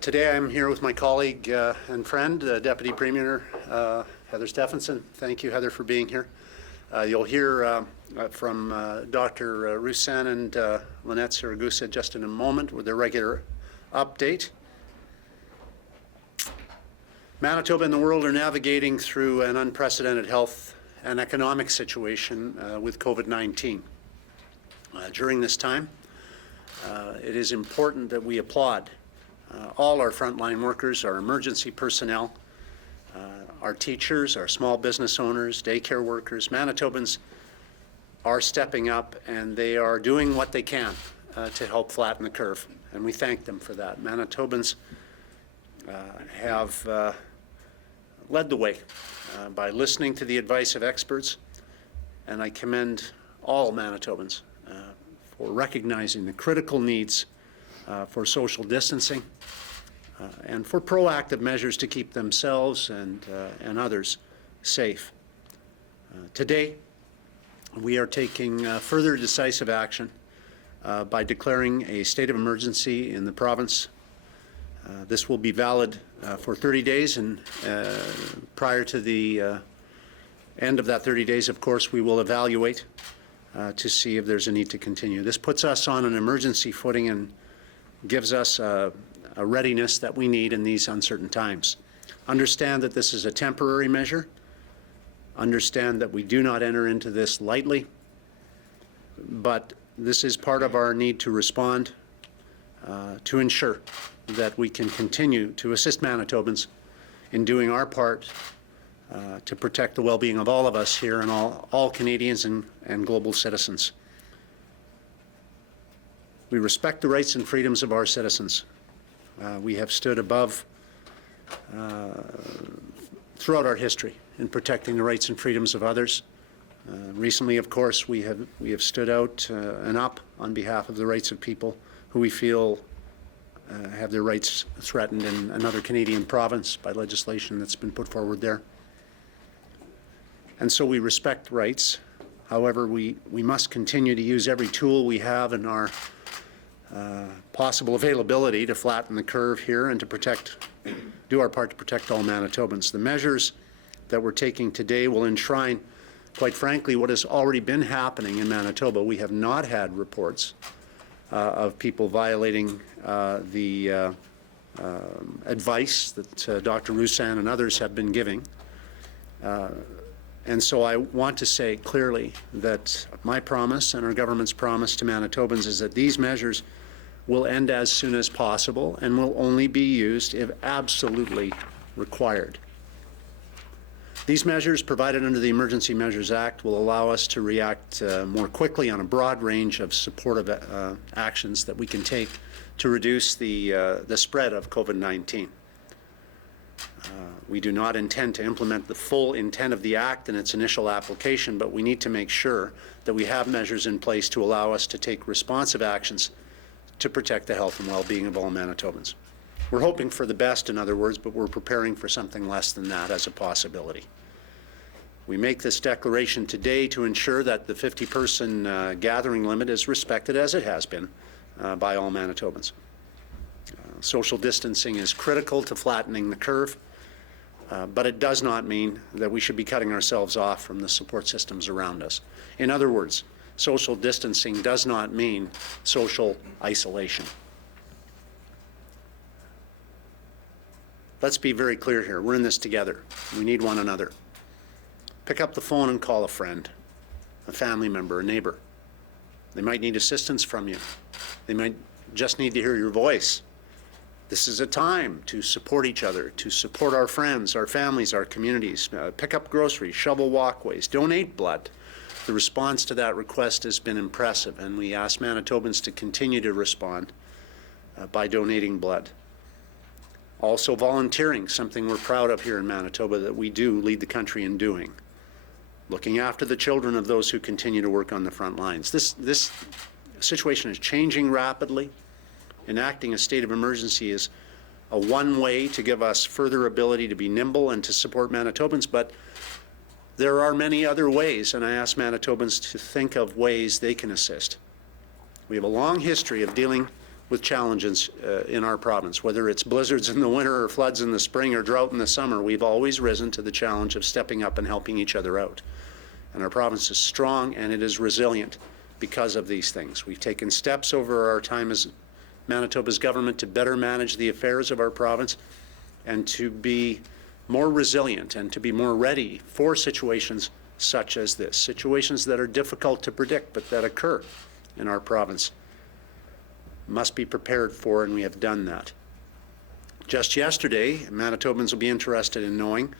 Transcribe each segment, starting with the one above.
Today I'm here with my colleague and friend, Deputy Premier Heather Stephenson. Thank you, Heather, for being here. You'll hear from Dr. Roussan and Lynette Siragusa just in a moment with their regular update. Manitoba and the world are navigating through an unprecedented health and economic situation with COVID-19. During this time, it is important that we applaud all our frontline workers, our emergency personnel, our teachers, our small business owners, daycare workers. Manitobans are stepping up and they are doing what they can to help flatten the curve, and we thank them for that. Manitobans have led the way by listening to the advice of experts, and I commend all Manitobans for recognizing the critical needs for social distancing and for proactive measures to keep themselves and others safe. Today, we are taking further decisive action by declaring a state of emergency in the province. This will be valid for 30 days, and prior to the end of that 30 days, of course, we will evaluate to see if there's a need to continue. This puts us on an emergency footing and gives us a readiness that we need in these uncertain times. Understand that this is a temporary measure. Understand that we do not enter into this lightly, but this is part of our need to respond to ensure that we can continue to assist Manitobans in doing our part to protect the well-being of all of us here and all Canadians and global citizens. We respect the rights and freedoms of our citizens. We have stood above throughout our history in protecting the rights and freedoms of others. Recently, of course, we have stood out and up on behalf of the rights of people who we feel have their rights threatened in another Canadian province by legislation that's been put forward there. And so we respect rights. However, we must continue to use every tool we have in our possible availability to flatten the curve here and to do our part to protect all Manitobans. The measures that we're taking today will enshrine, quite frankly, what has already been happening in Manitoba. We have not had reports of people violating the advice that Dr. Roussan and others have been giving. And so I want to say clearly that my promise and our government's promise to Manitobans is that these measures will end as soon as possible and will only be used if absolutely required. These measures provided under the Emergency Measures Act will allow us to react more quickly on a broad range of supportive actions that we can take to reduce the spread of COVID-19. We do not intend to implement the full intent of the Act in its initial application, but we need to make sure that we have measures in place to allow us to take responsive actions to protect the health and well-being of all Manitobans. We're hoping for the best, in other words, but we're preparing for something less than that as a possibility. We make this declaration today to ensure that the 50-person gathering limit is respected, as it has been, by all Manitobans. Social distancing is critical to flattening the curve, but it does not mean that we should be cutting ourselves off from the support systems around us. In other words, social distancing does not mean social isolation. Let's be very clear here. We're in this together. We need one another. Pick up the phone and call a friend, a family member, a neighbor. They might need assistance from you. They might just need to hear your voice. This is a time to support each other, to support our friends, our families, our communities. Pick up groceries, shovel walkways, donate blood. The response to that request has been impressive, and we ask Manitobans to continue to respond by donating blood. Also volunteering, something we're proud of here in Manitoba that we do lead the country in doing. Looking after the children of those who continue to work on the front lines. This situation is changing rapidly. Enacting a state of emergency is a one way to give us further ability to be nimble and to support Manitobans, but there are many other ways, and I ask Manitobans to think of ways they can assist. We have a long history of dealing with challenges in our province. Whether it's blizzards in the winter or floods in the spring or drought in the summer, we've always risen to the challenge of stepping up and helping each other out. And our province is strong and it is resilient because of these things. We've taken steps over our time as Manitoba's government to better manage the affairs of our province and to be more resilient and to be more ready for situations such as this, situations that are difficult to predict but that occur in our province. Must be prepared for, and we have done that. Just yesterday, Manitobans will be interested in knowing,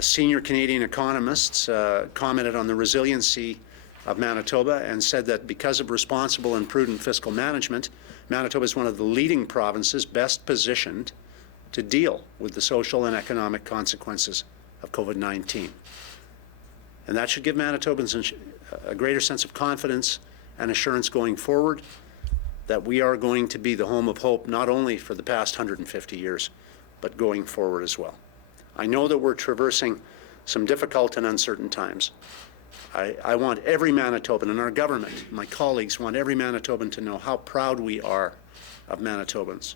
senior Canadian economists commented on the resiliency of Manitoba and said that because of responsible and prudent fiscal management, Manitoba is one of the leading provinces best positioned to deal with the social and economic consequences of COVID-19. And that should give Manitobans a greater sense of confidence and assurance going forward that we are going to be the home of hope not only for the past 150 years, but going forward as well. I know that we're traversing some difficult and uncertain times. I want every Manitoban, and our government, my colleagues, want every Manitoban to know how proud we are of Manitobans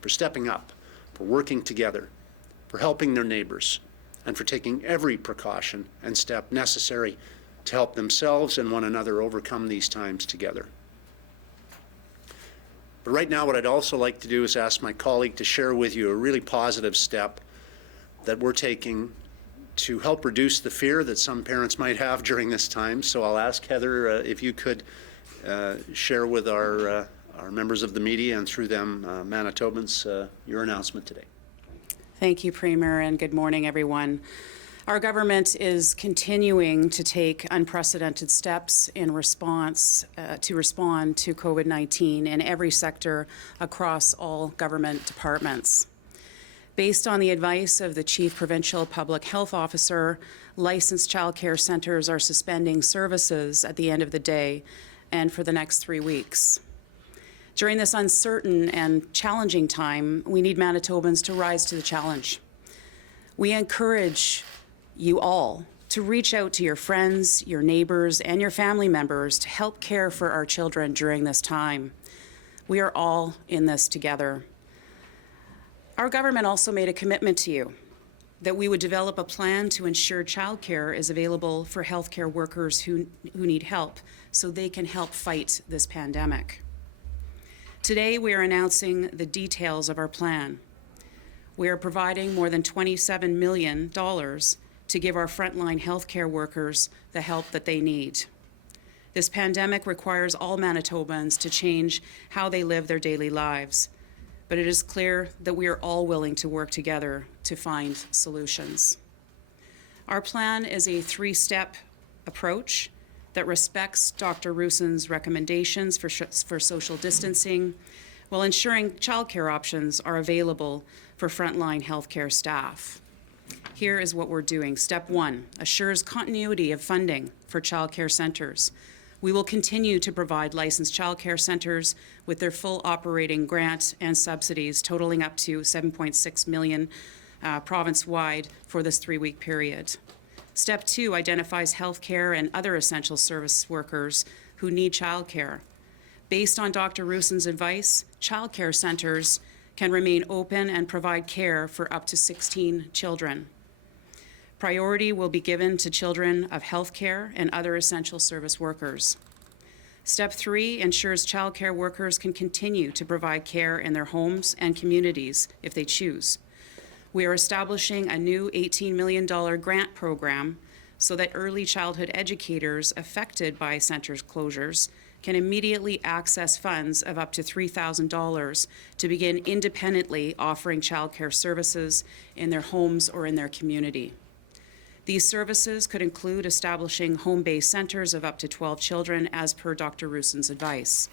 for stepping up, for working together, for helping their neighbors, and for taking every precaution and step necessary to help themselves and one another overcome these times together. But right now, what I'd also like to do is ask my colleague to share with you a really positive step that we're taking to help reduce the fear that some parents might have during this time. So I'll ask Heather if you could share with our members of the media and through them Manitobans your announcement today. Thank you, Premier, and good morning, everyone. Our government is continuing to take unprecedented steps in response to respond to COVID-19 in every sector across all government departments. Based on the advice of the Chief Provincial Public Health Officer, licensed childcare centres are suspending services at the end of the day and for the next 3 weeks. During this uncertain and challenging time, we need Manitobans to rise to the challenge. We encourage you all to reach out to your friends, your neighbours, and your family members to help care for our children during this time. We are all in this together. Our government also made a commitment to you that we would develop a plan to ensure childcare is available for healthcare workers who need help so they can help fight this pandemic. Today, we are announcing the details of our plan. We are providing more than $27 million to give our frontline healthcare workers the help that they need. This pandemic requires all Manitobans to change how they live their daily lives, but it is clear that we are all willing to work together to find solutions. Our plan is a 3-step approach that respects Dr. Roussen's recommendations for social distancing while ensuring childcare options are available for frontline healthcare staff. Here is what we're doing. Step 1 assures continuity of funding for childcare centres. We will continue to provide licensed childcare centres with their full operating grant and subsidies totaling up to $7.6 million province-wide for this 3-week period. Step 2 identifies healthcare and other essential service workers who need childcare. Based on Dr. Roussen's advice, childcare centres can remain open and provide care for up to 16 children. Priority will be given to children of healthcare and other essential service workers. Step 3 ensures childcare workers can continue to provide care in their homes and communities if they choose. We are establishing a new $18 million grant program so that early childhood educators affected by centres closures can immediately access funds of up to $3,000 to begin independently offering childcare services in their homes or in their community. These services could include establishing home-based centres of up to 12 children as per Dr. Roussen's advice.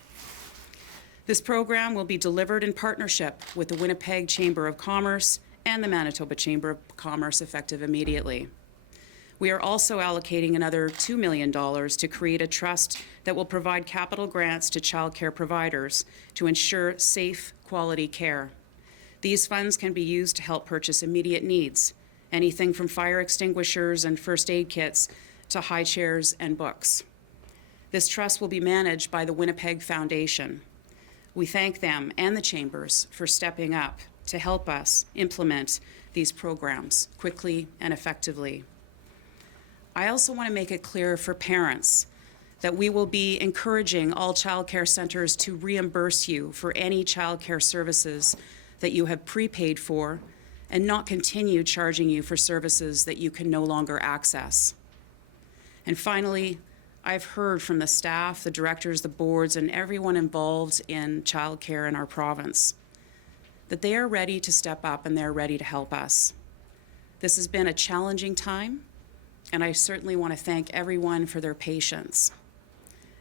This program will be delivered in partnership with the Winnipeg Chamber of Commerce and the Manitoba Chamber of Commerce effective immediately. We are also allocating another $2 million to create a trust that will provide capital grants to childcare providers to ensure safe, quality care. These funds can be used to help purchase immediate needs, anything from fire extinguishers and first aid kits to high chairs and books. This trust will be managed by the Winnipeg Foundation. We thank them and the chambers for stepping up to help us implement these programs quickly and effectively. I also want to make it clear for parents that we will be encouraging all childcare centers to reimburse you for any childcare services that you have prepaid for and not continue charging you for services that you can no longer access. And finally, I've heard from the staff, the directors, the boards, and everyone involved in childcare in our province that they are ready to step up and they're ready to help us. This has been a challenging time, and I certainly want to thank everyone for their patience.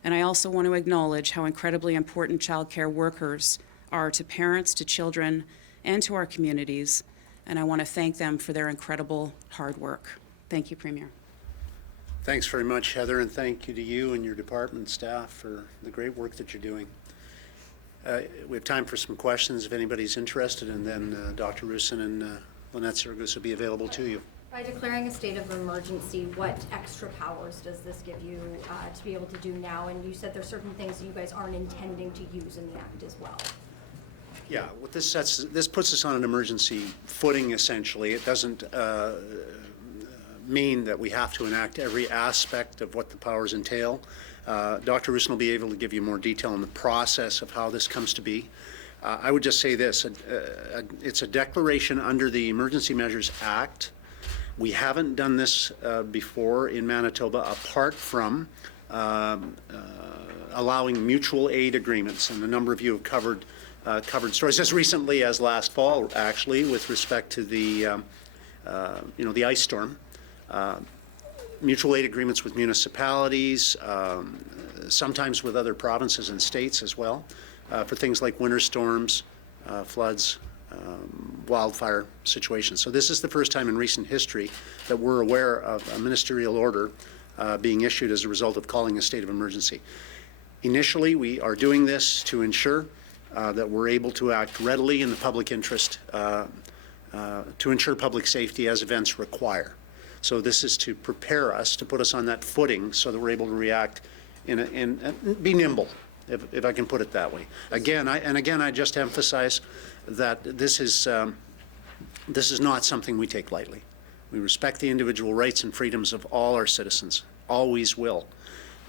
And I also want to acknowledge how incredibly important childcare workers are to parents, to children, and to our communities, and I want to thank them for their incredible hard work. Thank you, Premier. Thanks very much, Heather, and thank you to you and your department staff for the great work that you're doing. We have time for some questions if anybody's interested, and then Dr. Roussin and Lynette Sergus will be available to you. By declaring a state of emergency, what extra powers does this give you to be able to do now? And you said there's certain things that you guys aren't intending to use in the act as well. Yeah, what this puts us on an emergency footing, essentially. It doesn't mean that we have to enact every aspect of what the powers entail. Dr. Roussin will be able to give you more detail on the process of how this comes to be. I would just say this, it's a declaration under the Emergency Measures Act. We haven't done this before in Manitoba, apart from allowing mutual aid agreements, and a number of you have covered stories as recently as last fall, actually, with respect to the the ice storm. Mutual aid agreements with municipalities, sometimes with other provinces and states as well, for things like winter storms, floods, wildfire situations. So this is the first time in recent history that we're aware of a ministerial order being issued as a result of calling a state of emergency. Initially, we are doing this to ensure that we're able to act readily in the public interest to ensure public safety as events require. So this is to prepare us, to put us on that footing so that we're able to react and be nimble, if I can put it that way. Again, I just emphasize that this is not something we take lightly. We respect the individual rights and freedoms of all our citizens, always will.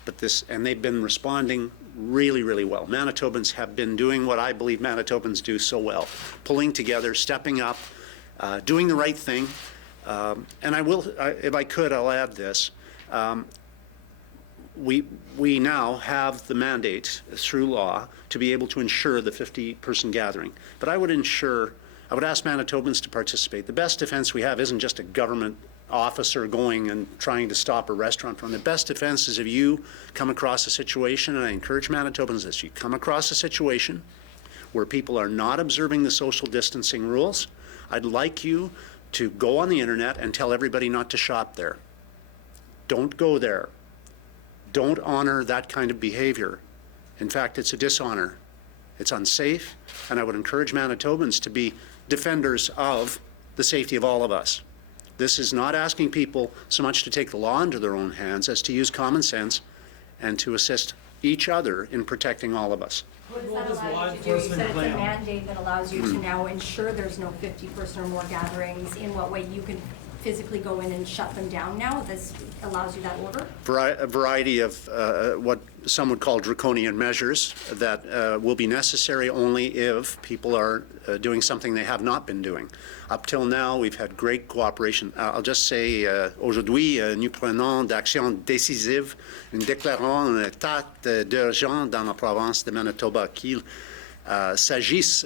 But and they've been responding really, really well. Manitobans have been doing what I believe Manitobans do so well, pulling together, stepping up, doing the right thing. And I will, if I could, I'll add this. We now have the mandate through law to be able to ensure the 50-person gathering. But I would ask Manitobans to participate. The best defense we have isn't just a government officer going and trying to stop a restaurant from. The best defense is if you come across a situation, and I encourage Manitobans this, you come across a situation where people are not observing the social distancing rules, I'd like you to go on the internet and tell everybody not to shop there. Don't go there. Don't honor that kind of behavior. In fact, it's a dishonor. It's unsafe, and I would encourage Manitobans to be defenders of the safety of all of us. This is not asking people so much to take the law into their own hands as to use common sense and to assist each other in protecting all of us. What does that allow you to do? You said it's a mandate that allows you to now ensure there's no 50-person or more gatherings. In what way you can physically go in and shut them down now? This allows you that order? A variety of what some would call draconian measures that will be necessary only if people are doing something they have not been doing. Up till now, we've had great cooperation. I'll just say, aujourd'hui, nous prenons d'actions décisives, nous déclarons un état d'urgence dans la province de Manitoba, qu'il s'agisse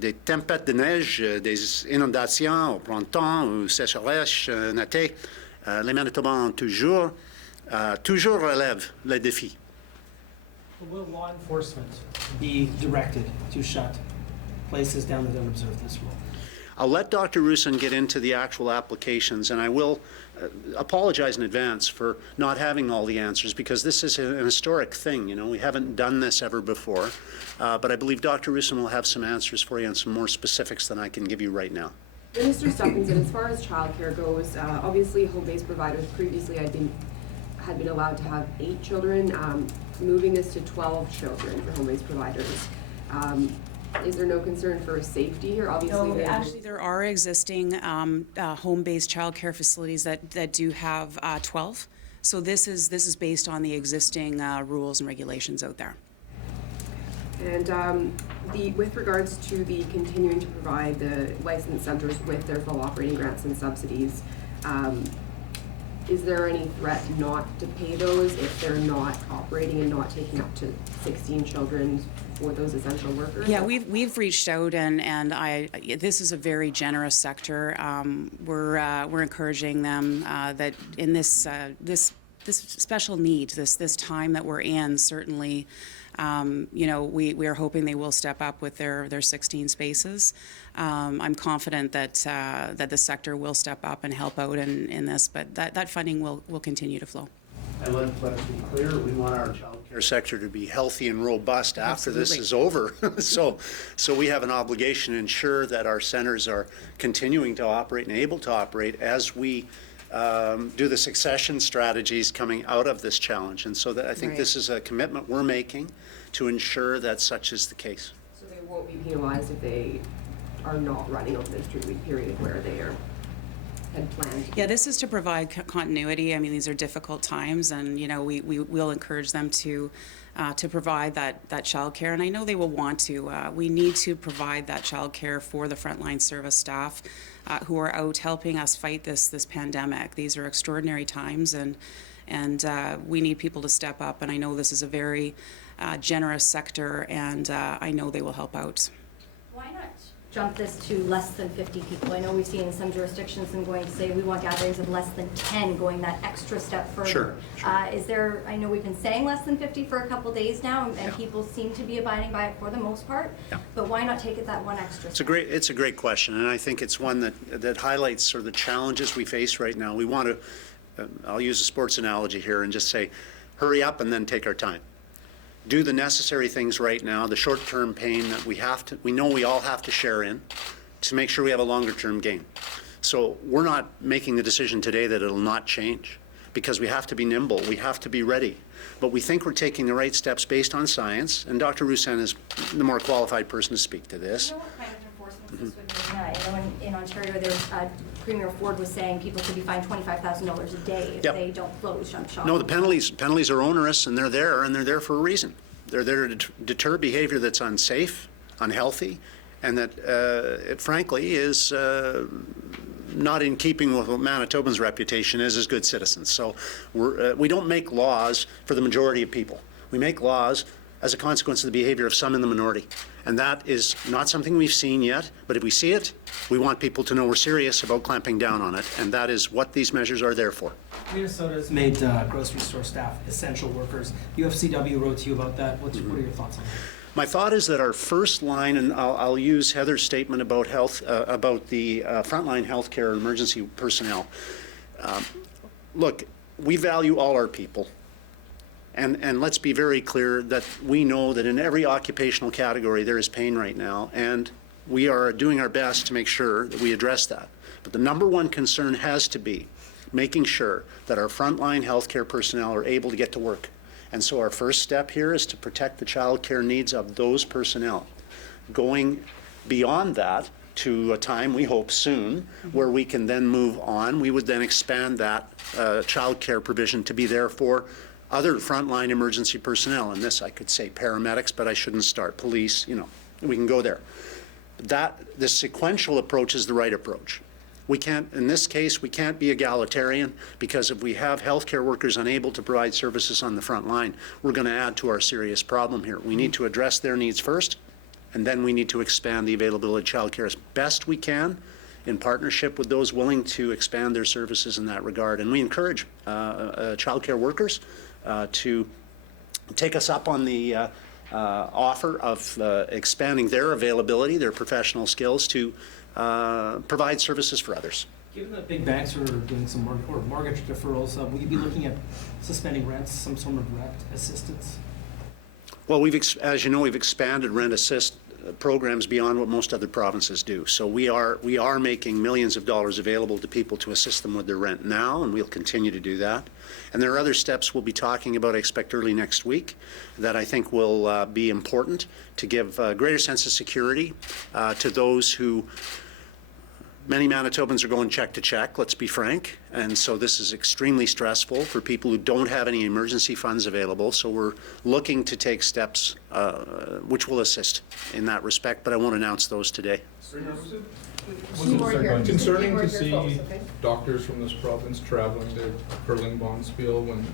des tempêtes de neige, des inondations au printemps ou sécheresse d'été, les Manitobans toujours relèvent les défis. Will law enforcement be directed to shut places down that don't observe this rule? I'll let Dr. Roussin get into the actual applications, and I will apologize in advance for not having all the answers, because this is an historic thing. You know, we haven't done this ever before, but I believe Dr. Roussin will have some answers for you and some more specifics than I can give you right now. Minister Stuckington, as far as childcare goes, obviously home-based providers previously had been allowed to have 8 children. Moving this to 12 children for home-based providers. Is there no concern for safety here? Obviously, No, Actually, there are existing home-based childcare facilities that do have 12. So this is based on the existing rules and regulations out there. And with regards to the continuing to provide the licensed centers with their full operating grants and subsidies, is there any threat not to pay those if they're not operating and not taking up to 16 children for those essential workers? Yeah, we've reached out and this is a very generous sector. We're encouraging them that in this special need, this time that we're in, certainly. We are hoping they will step up with their 16 spaces. I'm confident that the sector will step up and help out in this, but that funding will continue to flow. And let's be clear, we want our child care sector to be healthy and robust after this is over. So we have an obligation to ensure that our centers are continuing to operate and able to operate as we do the succession strategies coming out of this challenge. And so that I think this is a commitment we're making to ensure that such is the case. So they won't be penalized if they are not running over this 2-week period where they had planned? Yeah, this is to provide continuity. I mean, these are difficult times, and we will encourage them to provide that child care, and I know they will want to. We need to provide that child care for the frontline service staff who are out helping us fight this pandemic. These are extraordinary times, and we need people to step up, and I know this is a very generous sector, and I know they will help out. Why not jump this to less than 50 people? I know we've seen in some jurisdictions them going to say we want gatherings of less than 10, going that extra step further. Sure. Is there, I know we've been saying less than 50 for a couple days now, and people seem to be abiding by it for the most part, but why not take it that one extra step? It's a great question, and I think it's one that highlights sort of the challenges we face right now. We want to, I'll use a sports analogy here and just say, hurry up and then take our time. Do the necessary things right now, the short-term pain that we know we all have to share in to make sure we have a longer-term gain. So we're not making the decision today that it'll not change because we have to be nimble, we have to be ready. But we think we're taking the right steps based on science, and Dr. Roussin is the more qualified person to speak to this. You know what kind of enforcement this would be? I know in Ontario, Premier Ford was saying people could be fined $25,000 a day if they don't close shop. No, the penalties are onerous, and they're there for a reason. They're there to deter behavior that's unsafe, unhealthy, and that it frankly is not in keeping with what Manitobans' reputation is as good citizens. So we don't make laws for the majority of people. We make laws as a consequence of the behavior of some in the minority. And that is not something we've seen yet, but if we see it, we want people to know we're serious about clamping down on it, and that is what these measures are there for. Minnesota's made grocery store staff essential workers. UFCW wrote to you about that. What are your thoughts on that? My thought is that our first line, and I'll use Heather's statement about health, about the frontline healthcare emergency personnel. Look, we value all our people. And let's be very clear that we know that in every occupational category there is pain right now, and we are doing our best to make sure that we address that. But the number one concern has to be making sure that our frontline healthcare personnel are able to get to work. And so our first step here is to protect the child care needs of those personnel. Going beyond that to a time, we hope soon, where we can then move on, we would then expand that child care provision to be there for other frontline emergency personnel. And this, I could say paramedics, but I shouldn't start. Police, we can go there. The sequential approach is the right approach. We can't, in this case, we can't be egalitarian, because if we have healthcare workers unable to provide services on the front line, we're going to add to our serious problem here. We need to address their needs first, and then we need to expand the availability of child care as best we can in partnership with those willing to expand their services in that regard. And we encourage child care workers to take us up on the offer of expanding their availability, their professional skills to provide services for others. Given that big banks are doing some mortgage deferrals, will you be looking at suspending rents, some sort of rent assistance? Well, as you know, we've expanded rent assist programs beyond what most other provinces do. So we are making millions of dollars available to people to assist them with their rent now, and we'll continue to do that. And there are other steps we'll be talking about, I expect, early next week that I think will be important to give a greater sense of security to those who, many Manitobans are going check to check, let's be frank, and so this is extremely stressful for people who don't have any emergency funds available. So we're looking to take steps which will assist in that respect, but I won't announce those today. Concerning to see doctors from this province traveling to Curling Bonspiel when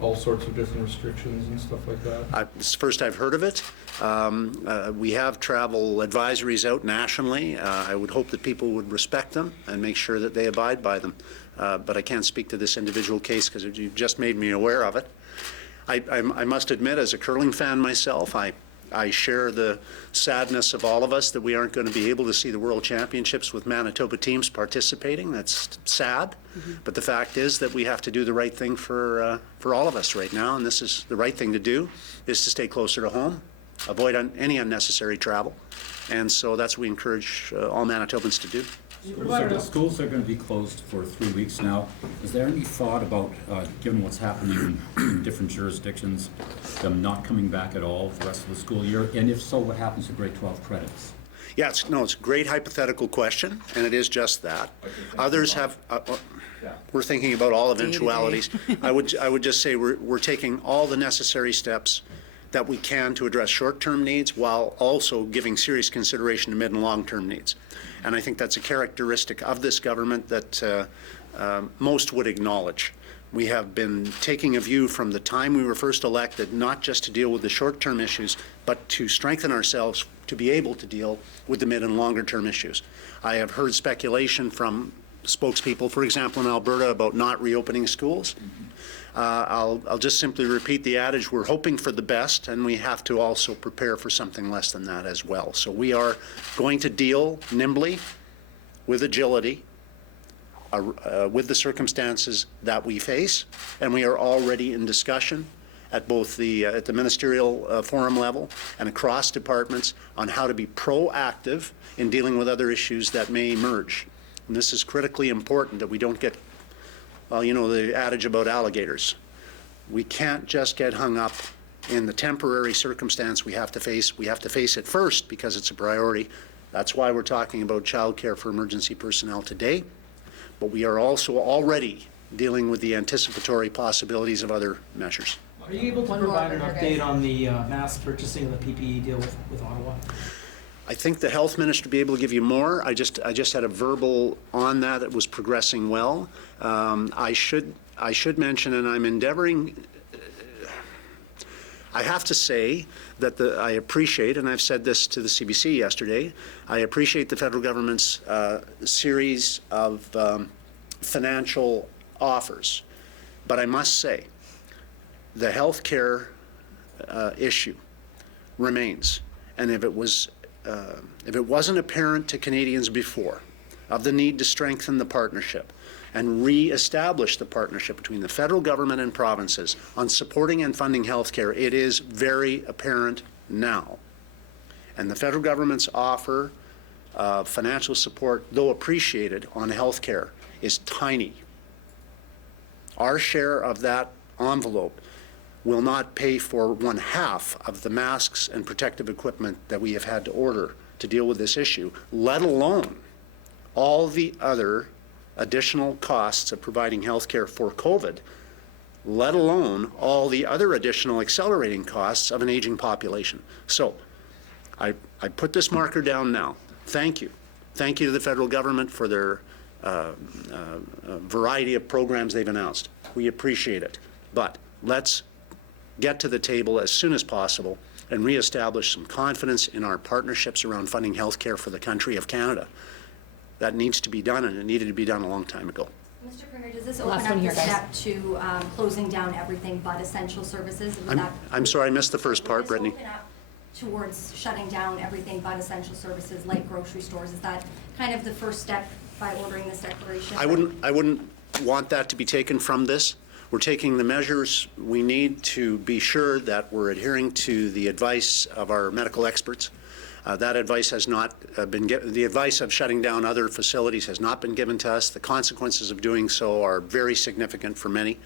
all sorts of different restrictions and stuff like that? It's the first I've heard of it. We have travel advisories out nationally. I would hope that people would respect them and make sure that they abide by them. But I can't speak to this individual case because you just made me aware of it. I must admit, as a curling fan myself, I share the sadness of all of us that we aren't going to be able to see the World Championships with Manitoba teams participating. That's sad, but the fact is that we have to do the right thing for all of us right now, and this is the right thing to do, is to stay closer to home, avoid any unnecessary travel, and so that's what we encourage all Manitobans to do. So the schools are going to be closed for 3 weeks now. Is there any thought about, given what's happening in different jurisdictions, them not coming back at all for the rest of the school year? And if so, what happens to grade 12 credits? Yeah, it's a great hypothetical question, and it is just that. Others have, we're thinking about all eventualities. I would just say we're taking all the necessary steps that we can to address short-term needs while also giving serious consideration to mid- and long-term needs. And I think that's a characteristic of this government that most would acknowledge. We have been taking a view from the time we were first elected, not just to deal with the short-term issues, but to strengthen ourselves to be able to deal with the mid- and longer-term issues. I have heard speculation from spokespeople, for example, in Alberta, about not reopening schools. I'll just simply repeat the adage, we're hoping for the best, and we have to also prepare for something less than that as well. So we are going to deal nimbly, with agility, with the circumstances that we face, and we are already in discussion at both at the ministerial forum level and across departments on how to be proactive in dealing with other issues that may emerge. And this is critically important that we don't get, well, the adage about alligators. We can't just get hung up in the temporary circumstance we have to face. We have to face it first because it's a priority. That's why we're talking about childcare for emergency personnel today. But we are also already dealing with the anticipatory possibilities of other measures. Are you able to provide an update on the mass purchasing of the PPE deal with Ottawa? I think the health minister will be able to give you more. I just had a verbal on that. It was progressing well. I should mention, and I'm endeavoring. I have to say that I appreciate, and I've said this to the CBC yesterday, I appreciate the federal government's series of financial offers. But I must say, the health care issue remains. And if it wasn't apparent to Canadians before of the need to strengthen the partnership and re-establish the partnership between the federal government and provinces on supporting and funding health care, it is very apparent now. And the federal government's offer of financial support, though appreciated on health care, is tiny. Our share of that envelope will not pay for 1/2 of the masks and protective equipment that we have had to order to deal with this issue, let alone all the other additional costs of providing health care for COVID, let alone all the other additional accelerating costs of an aging population. So I put this marker down now. Thank you. Thank you to the federal government for their variety of programs they've announced. We appreciate it. But let's get to the table as soon as possible and reestablish some confidence in our partnerships around funding health care for the country of Canada. That needs to be done, and it needed to be done a long time ago. Mr. Premier, does this open up the step to closing down everything but essential services? I'm sorry, I missed the first part, Brittany. Open up towards shutting down everything but essential services like grocery stores? Is that kind of the first step by ordering this declaration? I wouldn't want that to be taken from this. We're taking the measures we need to be sure that we're adhering to the advice of our medical experts. That advice has not been given. The advice of shutting down other facilities has not been given to us. The consequences of doing so are very significant for many.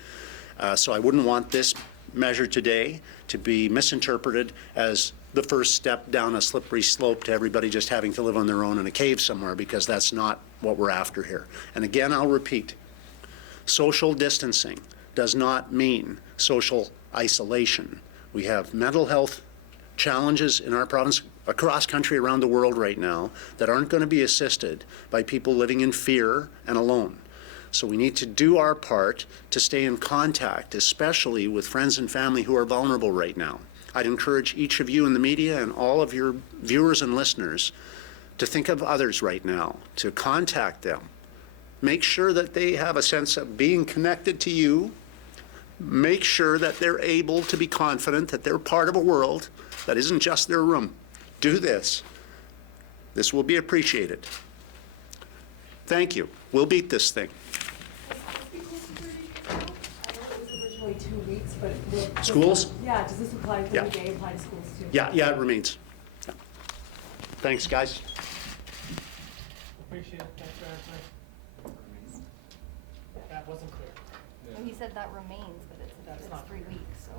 So I wouldn't want this measure today to be misinterpreted as the first step down a slippery slope to everybody just having to live on their own in a cave somewhere, because that's not what we're after here. And again, I'll repeat, social distancing does not mean social isolation. We have mental health challenges in our province, across country, around the world right now, that aren't going to be assisted by people living in fear and alone. So we need to do our part to stay in contact, especially with friends and family who are vulnerable right now. I'd encourage each of you in the media and all of your viewers and listeners to think of others right now, to contact them. Make sure that they have a sense of being connected to you. Make sure that they're able to be confident that they're part of a world that isn't just their room. Do this. This will be appreciated. Thank you. We'll beat this thing. I know it was originally 2 weeks, but Schools? Yeah, does this apply, does the day apply to schools too? Yeah, it remains. Yeah. Thanks, guys. Appreciate it, thanks for answering. That wasn't clear. When he said that remains, but That's it's not 3 clear. weeks, so.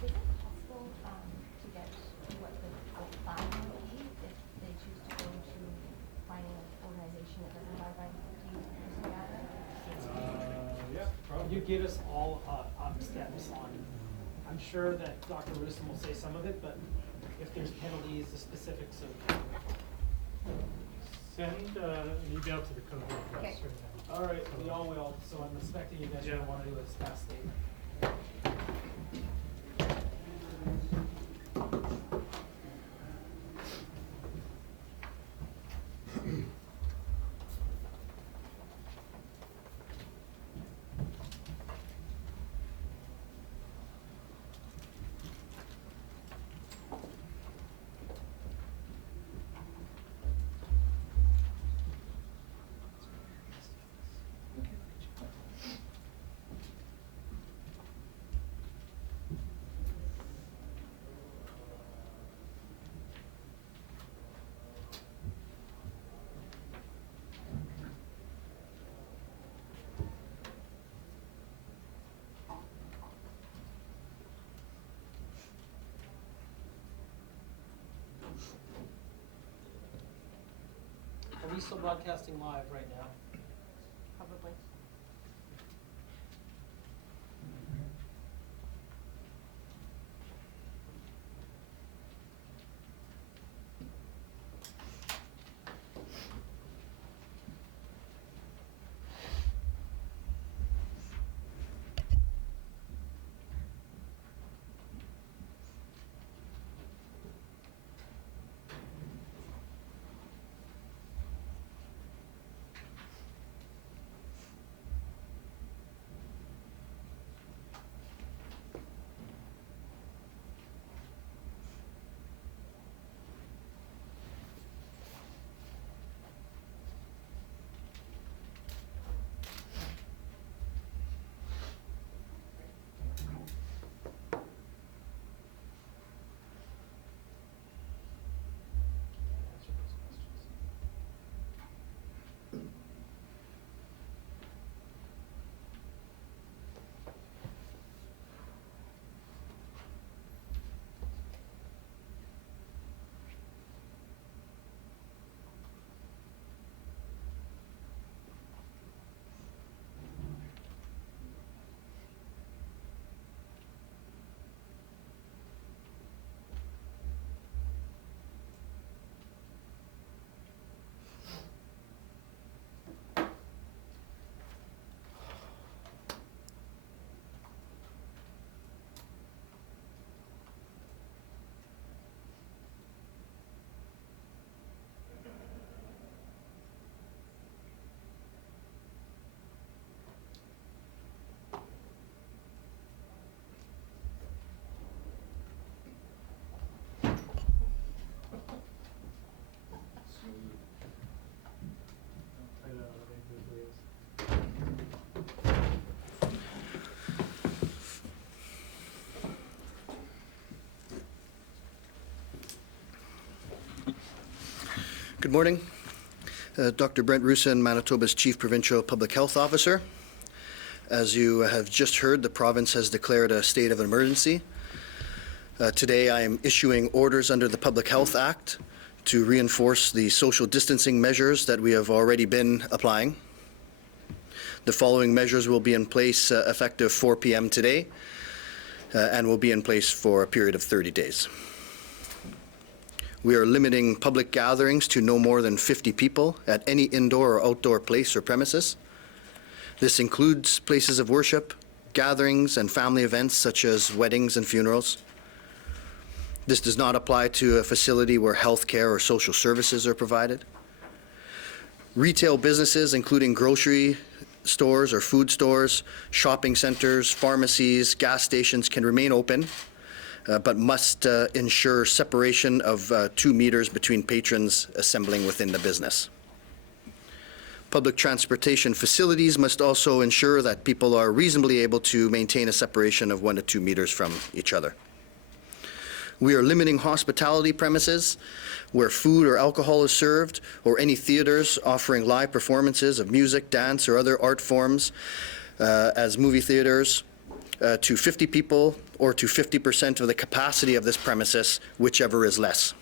Is it possible to get what the fine would be if they choose to go to finding an organization that doesn't abide by the guidelines? Yeah, you give us all steps on, I'm sure that Dr. Russom will say some of it, but if there's penalties, the specifics of. Send an email to the code of Okay. right now. All right, we all will, so I'm expecting you guys don't want to do a staff statement. Are we still broadcasting live right now? Probably. Good morning. Dr. Brent Rusin, Manitoba's Chief Provincial Public Health Officer. As you have just heard, the province has declared a state of emergency. Today I am issuing orders under the Public Health Act to reinforce the social distancing measures that we have already been applying. The following measures will be in place effective 4 p.m. today and will be in place for a period of 30 days. We are limiting public gatherings to no more than 50 people at any indoor or outdoor place or premises. This includes places of worship, gatherings, and family events such as weddings and funerals. This does not apply to a facility where health care or social services are provided. Retail businesses, including grocery stores or food stores, shopping centers, pharmacies, gas stations can remain open, but must ensure separation of 2 meters between patrons assembling within the business. Public transportation facilities must also ensure that people are reasonably able to maintain a separation of 1 to 2 meters from each other. We are limiting hospitality premises where food or alcohol is served, or any theaters offering live performances of music, dance, or other art forms as movie theaters, to 50 people or to 50% of the capacity of this premises, whichever is less.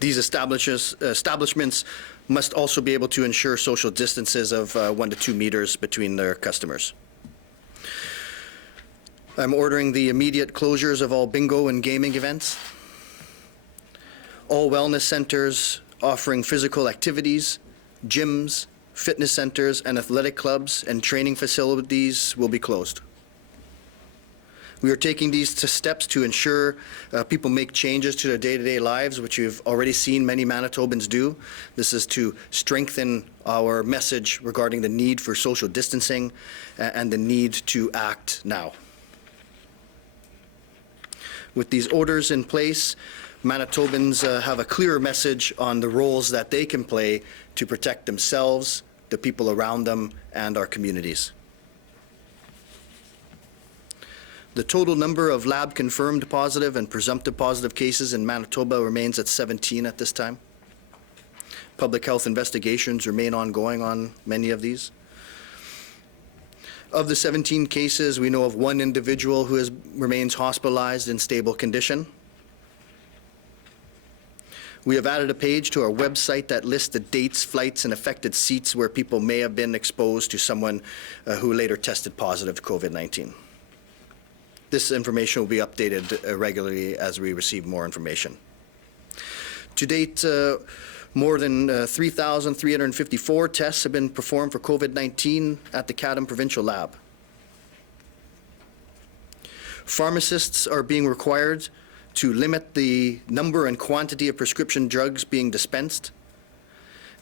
These establishments must also be able to ensure social distances of 1 to 2 meters between their customers. I'm ordering the immediate closures of all bingo and gaming events. All wellness centers offering physical activities, gyms, fitness centers, and athletic clubs and training facilities will be closed. We are taking these steps to ensure people make changes to their day-to-day lives, which you've already seen many Manitobans do. This is to strengthen our message regarding the need for social distancing and the need to act now. With these orders in place, Manitobans have a clearer message on the roles that they can play to protect themselves, the people around them, and our communities. The total number of lab-confirmed positive and presumptive positive cases in Manitoba remains at 17 at this time. Public health investigations remain ongoing on many of these. Of the 17 cases, we know of 1 individual who remains hospitalized in stable condition. We have added a page to our website that lists the dates, flights, and affected seats where people may have been exposed to someone who later tested positive to COVID-19. This information will be updated regularly as we receive more information. To date, more than 3,354 tests have been performed for COVID-19 at the Chatham Provincial Lab. Pharmacists are being required to limit the number and quantity of prescription drugs being dispensed.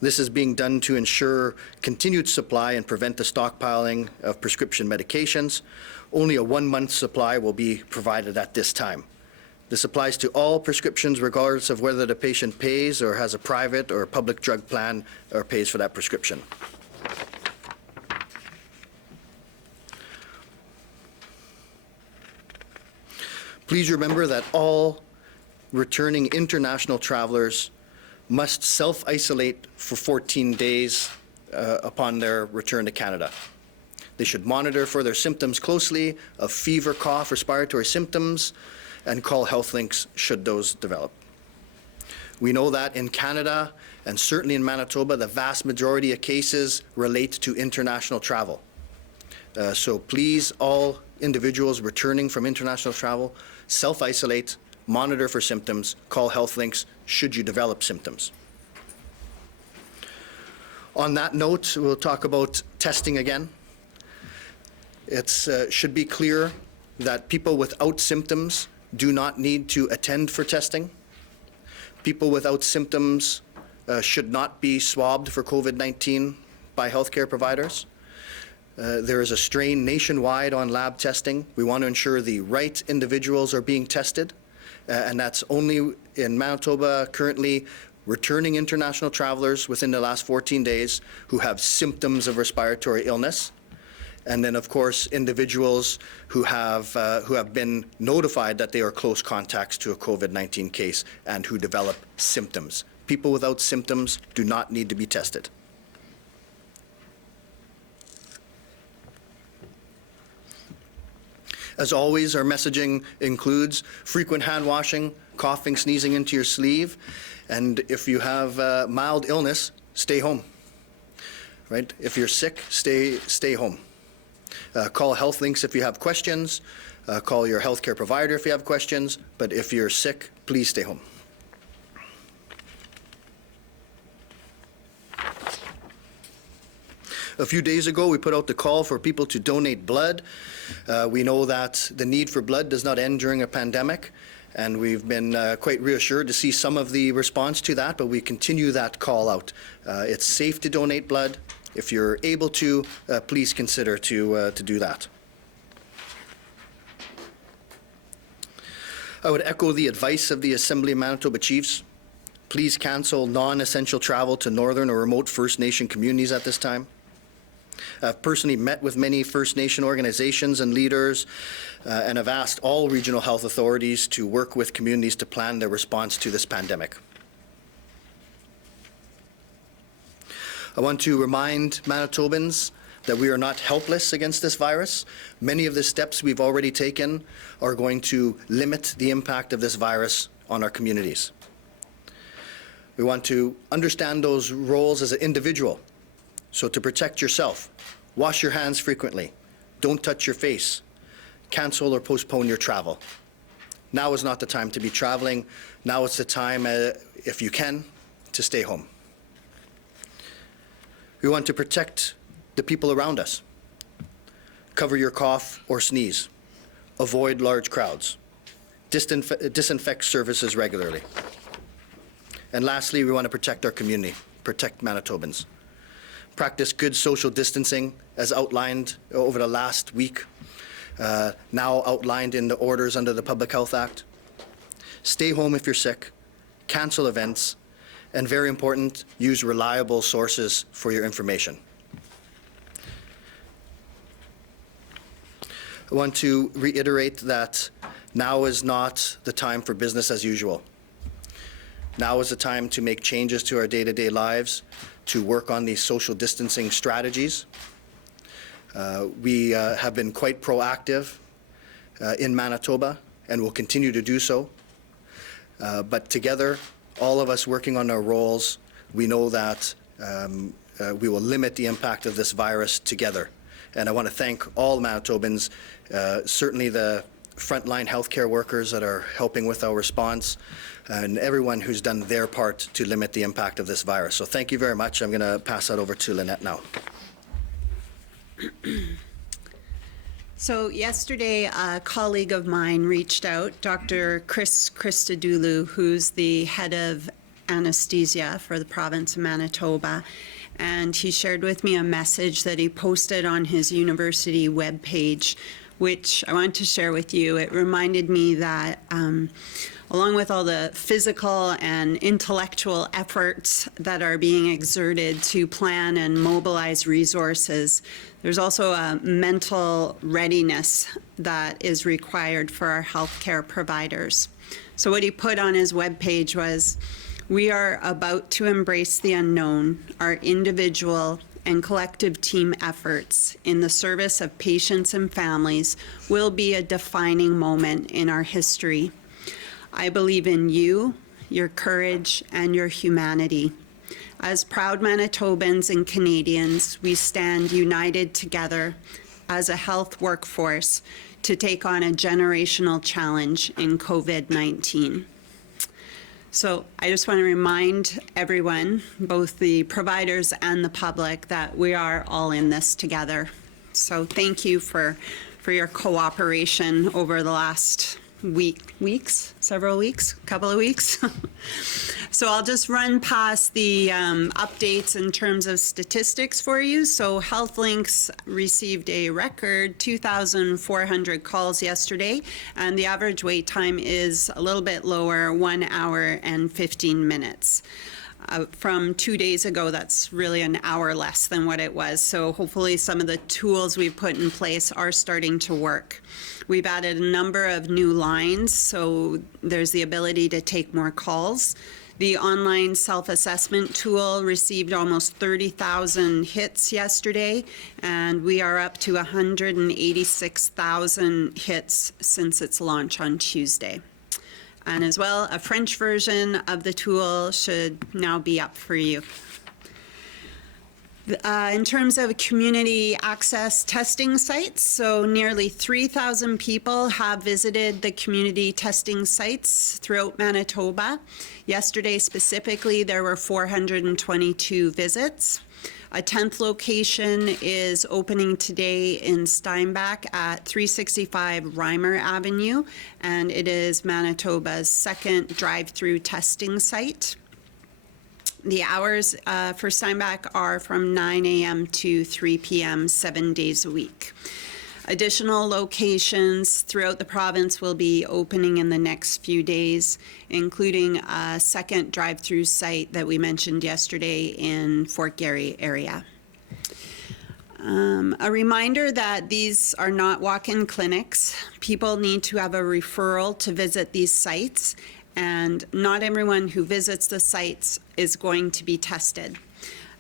This is being done to ensure continued supply and prevent the stockpiling of prescription medications. Only a 1-month supply will be provided at this time. This applies to all prescriptions regardless of whether the patient pays or has a private or public drug plan or pays for that prescription. Please remember that all returning international travelers must self-isolate for 14 days upon their return to Canada. They should monitor for their symptoms closely of fever, cough, respiratory symptoms, and call health links should those develop. We know that in Canada, and certainly in Manitoba, the vast majority of cases relate to international travel. So please, all individuals returning from international travel, self-isolate, monitor for symptoms, call health links should you develop symptoms. On that note, we'll talk about testing again. It should be clear that people without symptoms do not need to attend for testing. People without symptoms should not be swabbed for COVID-19 by healthcare providers. There is a strain nationwide on lab testing. We want to ensure the right individuals are being tested, and that's only in Manitoba currently returning international travelers within the last 14 days who have symptoms of respiratory illness. And then, of course, individuals who have been notified that they are close contacts to a COVID-19 case and who develop symptoms. People without symptoms do not need to be tested. As always, our messaging includes frequent hand washing, coughing, sneezing into your sleeve, and if you have mild illness, stay home. Right? If you're sick, stay home. Call Health Links if you have questions. Call your healthcare provider if you have questions. But if you're sick, please stay home. A few days ago, we put out the call for people to donate blood. We know that the need for blood does not end during a pandemic, and we've been quite reassured to see some of the response to that, but we continue that call out. It's safe to donate blood. If you're able to, please consider to do that. I would echo the advice of the Assembly of Manitoba Chiefs. Please cancel non-essential travel to northern or remote First Nation communities at this time. I've personally met with many First Nation organizations and leaders and have asked all regional health authorities to work with communities to plan their response to this pandemic. I want to remind Manitobans that we are not helpless against this virus. Many of the steps we've already taken are going to limit the impact of this virus on our communities. We want to understand those roles as an individual. So to protect yourself, wash your hands frequently, don't touch your face, cancel or postpone your travel. Now is not the time to be traveling. Now it's the time, if you can, to stay home. We want to protect the people around us. Cover your cough or sneeze. Avoid large crowds. Disinfect surfaces regularly. And lastly, we want to protect our community, protect Manitobans. Practice good social distancing as outlined over the last week, now outlined in the orders under the Public Health Act. Stay home if you're sick, cancel events, and very important, use reliable sources for your information. I want to reiterate that now is not the time for business as usual. Now is the time to make changes to our day-to-day lives, to work on these social distancing strategies. We have been quite proactive in Manitoba and will continue to do so. But together, all of us working on our roles, we know that we will limit the impact of this virus together. And I want to thank all Manitobans, certainly the frontline healthcare workers that are helping with our response, and everyone who's done their part to limit the impact of this virus. So thank you very much. I'm going to pass that over to Lynette now. So yesterday, a colleague of mine reached out, Dr. Chris Christodoulou, who's the head of anesthesia for the province of Manitoba, and he shared with me a message that he posted on his university webpage, which I want to share with you. It reminded me that along with all the physical and intellectual efforts that are being exerted to plan and mobilize resources, there's also a mental readiness that is required for our healthcare providers. So what he put on his webpage was, "We are about to embrace the unknown. Our individual and collective team efforts in the service of patients and families will be a defining moment in our history. I believe in you, your courage, and your humanity. As proud Manitobans and Canadians, we stand united together as a health workforce to take on a generational challenge in COVID-19. So I just want to remind everyone, both the providers and the public, that we are all in this together. So thank you for your cooperation over the last couple of weeks. So I'll just run past the updates in terms of statistics for you. So HealthLinks received a record 2,400 calls yesterday, and the average wait time is a little bit lower, 1 hour and 15 minutes. From 2 days ago, that's really an hour less than what it was. So hopefully some of the tools we've put in place are starting to work. We've added a number of new lines, so there's the ability to take more calls. The online self-assessment tool received almost 30,000 hits yesterday, and we are up to 186,000 hits since its launch on Tuesday. And as well, a French version of the tool should now be up for you. In terms of community access testing sites, so nearly 3,000 people have visited the community testing sites throughout Manitoba. Yesterday specifically, there were 422 visits. A 10th location is opening today in Steinbach at 365 Reimer Avenue, and it is Manitoba's second drive-through testing site. The hours for Steinbach are from 9 a.m. to 3 p.m. 7 days a week. Additional locations throughout the province will be opening in the next few days, including a second drive-through site that we mentioned yesterday in Fort Garry area. A reminder that these are not walk-in clinics. People need to have a referral to visit these sites, and not everyone who visits the sites is going to be tested.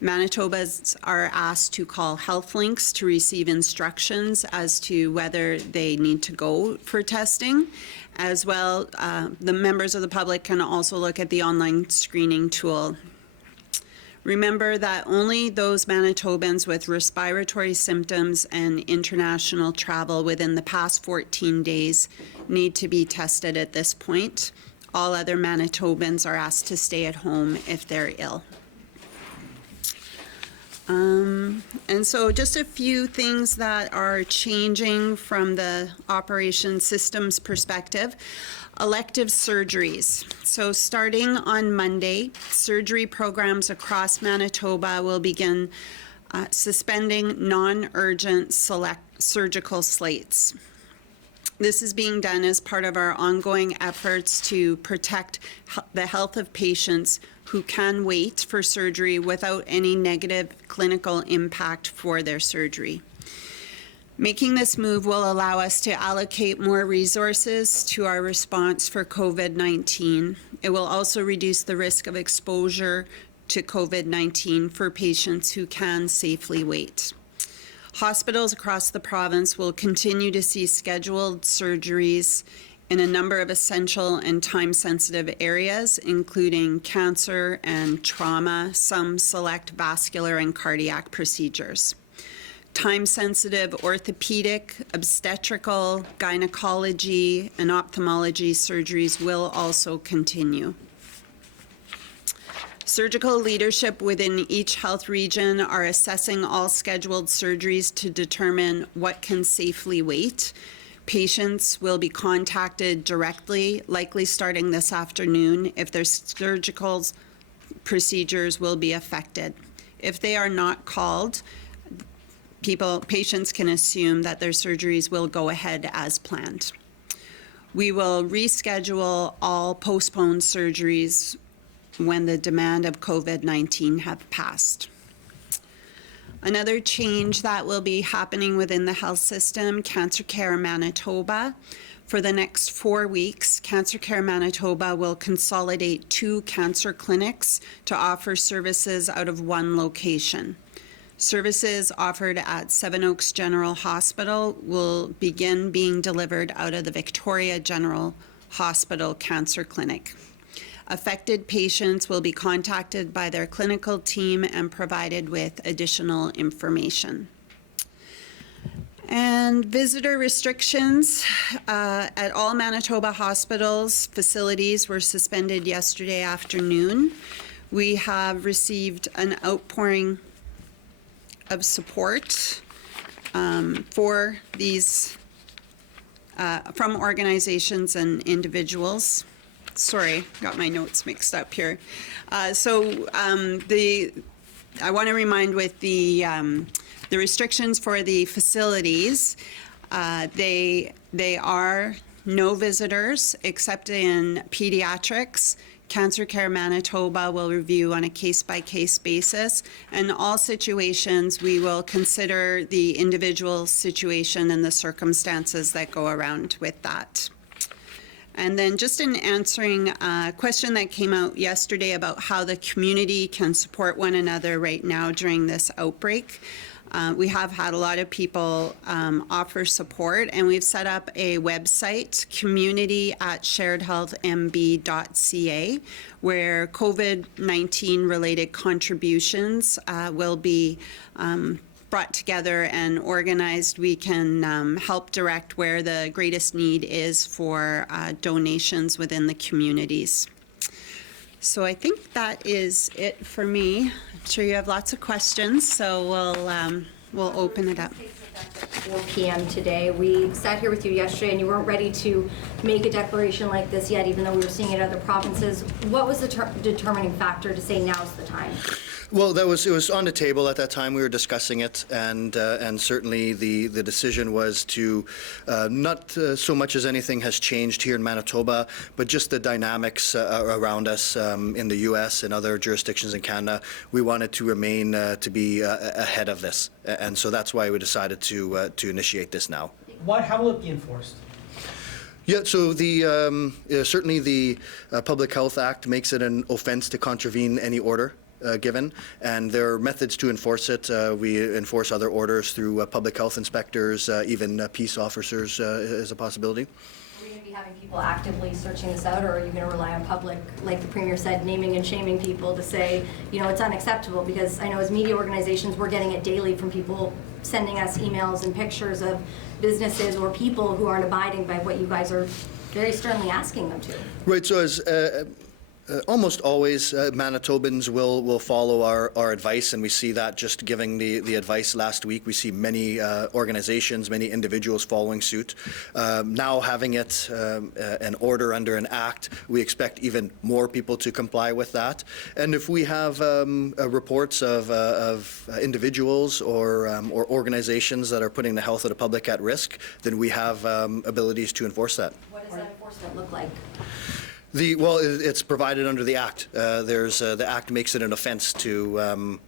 Manitobans are asked to call health links to receive instructions as to whether they need to go for testing. As well, the members of the public can also look at the online screening tool. Remember that only those Manitobans with respiratory symptoms and international travel within the past 14 days need to be tested at this point. All other Manitobans are asked to stay at home if they're ill. And so just a few things that are changing from the operation systems perspective. Elective surgeries. So starting on Monday, surgery programs across Manitoba will begin suspending non-urgent select surgical slates. This is being done as part of our ongoing efforts to protect the health of patients who can wait for surgery without any negative clinical impact for their surgery. Making this move will allow us to allocate more resources to our response for COVID-19. It will also reduce the risk of exposure to COVID-19 for patients who can safely wait. Hospitals across the province will continue to see scheduled surgeries in a number of essential and time-sensitive areas, including cancer and trauma, some select vascular and cardiac procedures. Time-sensitive orthopedic, obstetrical, gynecology, and ophthalmology surgeries will also continue. Surgical leadership within each health region are assessing all scheduled surgeries to determine what can safely wait. Patients will be contacted directly, likely starting this afternoon, if their surgical procedures will be affected. If they are not called, patients can assume that their surgeries will go ahead as planned. We will reschedule all postponed surgeries when the demand of COVID-19 have passed. Another change that will be happening within the health system, Childcare Manitoba. For the next 4 weeks, Childcare Manitoba will consolidate 2 cancer clinics to offer services out of 1 location. Services offered at Seven Oaks General Hospital will begin being delivered out of the Victoria General Hospital Cancer Clinic. Affected patients will be contacted by their clinical team and provided with additional information. And visitor restrictions at all Manitoba hospitals facilities were suspended yesterday afternoon. We have received an outpouring of support for these from organizations and individuals. Sorry, got my notes mixed up here. I want to remind with the restrictions for the facilities, they are no visitors except in pediatrics, Cancer Care Manitoba will review on a case-by-case basis. In all situations, we will consider the individual situation and the circumstances that go around with that. And then just in answering a question that came out yesterday about how the community can support one another right now during this outbreak. We have had a lot of people offer support, and we've set up a website, community@sharedhealthmb.ca, where COVID-19 related contributions will be brought together and organized. We can help direct where the greatest need is for donations within the communities. So I think that is it for me. I'm sure you have lots of questions, so we'll open it up. 4 p.m. today. We sat here with you yesterday and you weren't ready to make a declaration like this yet, even though we were seeing it in other provinces. What was the determining factor to say now's the time? Well, it was on the table at that time. We were discussing it, and certainly the decision was to not so much as anything has changed here in Manitoba, but just the dynamics around us in the U.S. and other jurisdictions in Canada. We wanted to remain to be ahead of this, and so that's why we decided to initiate this now. How will it be enforced? Yeah, so certainly the Public Health Act makes it an offense to contravene any order given, and there are methods to enforce it. We enforce other orders through public health inspectors, even peace officers is a possibility. Are we going to be having people actively searching this out, or are you going to rely on public, like the Premier said, naming and shaming people to say, you know, it's unacceptable? Because I know as media organizations, we're getting it daily from people sending us emails and pictures of businesses or people who aren't abiding by what you guys are very sternly asking them to. Right, so as almost always, Manitobans will follow our advice, and we see that just giving the advice last week. We see many organizations, many individuals following suit. Now having it an order under an act, we expect even more people to comply with that. And if we have reports of individuals or organizations that are putting the health of the public at risk, then we have abilities to enforce that. What does that enforcement look like? Well, it's provided under the Act. The Act makes it an offence to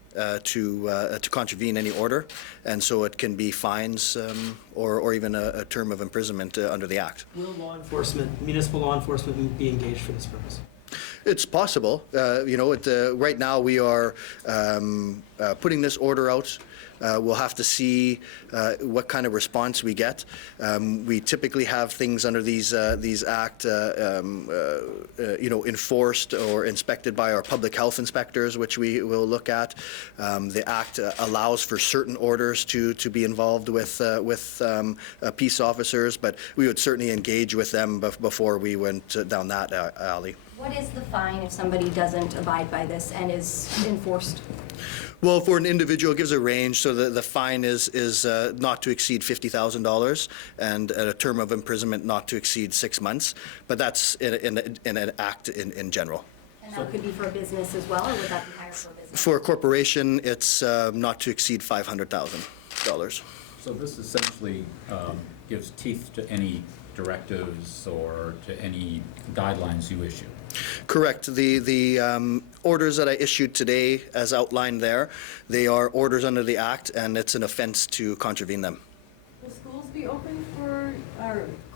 contravene any order, and so it can be fines or even a term of imprisonment under the Act. Will municipal law enforcement be engaged for this purpose? It's possible. Right now we are putting this order out. We'll have to see what kind of response we get. We typically have things under these Act, enforced or inspected by our public health inspectors, which we will look at. The Act allows for certain orders to be involved with peace officers, but we would certainly engage with them before we went down that alley. What is the fine if somebody doesn't abide by this and is enforced? Well, for an individual, it gives a range. So the fine is not to exceed $50,000 and a term of imprisonment not to exceed 6 months. But that's in an act in general. And that could be for a business as well, or would that be higher for a business? For a corporation, it's not to exceed $500,000. So this essentially gives teeth to any directives or to any guidelines you issue. Correct. The orders that I issued today, as outlined there, they are orders under the Act, and it's an offense to contravene them. Will schools be open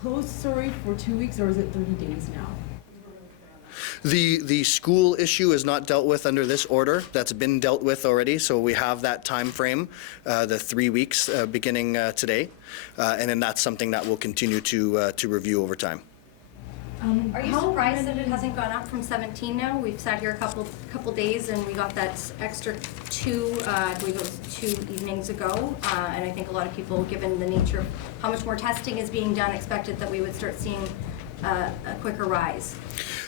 closed for 2 weeks, or is it 30 days now? The school issue is not dealt with under this order. That's been dealt with already, so we have that time frame, the 3 weeks beginning today, and then that's something that we'll continue to review over time. Are you surprised that it hasn't gone up from 17 now? We've sat here a couple days and we got that extra I believe it was 2 evenings ago. And I think a lot of people, given the nature of how much more testing is being done, expected that we would start seeing a quicker rise.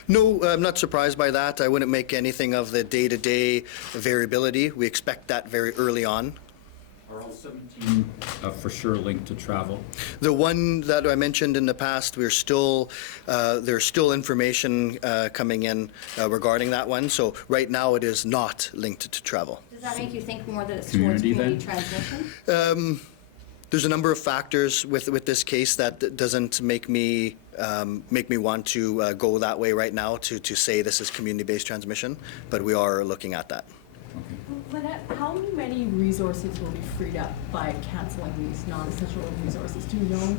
No, I'm not surprised by that. I wouldn't make anything of the day-to-day variability. We expect that very early on. Are all 17 for sure linked to travel? The one that I mentioned in the past, there's still information coming in regarding that one. So right now it is not linked to travel. Does that make you think more that it's towards community transmission? There's a number of factors with this case that doesn't make me want to go that way right now to say this is community-based transmission, but we are looking at that. Lynette, how many resources will be freed up by canceling these non-essential resources? Do you know?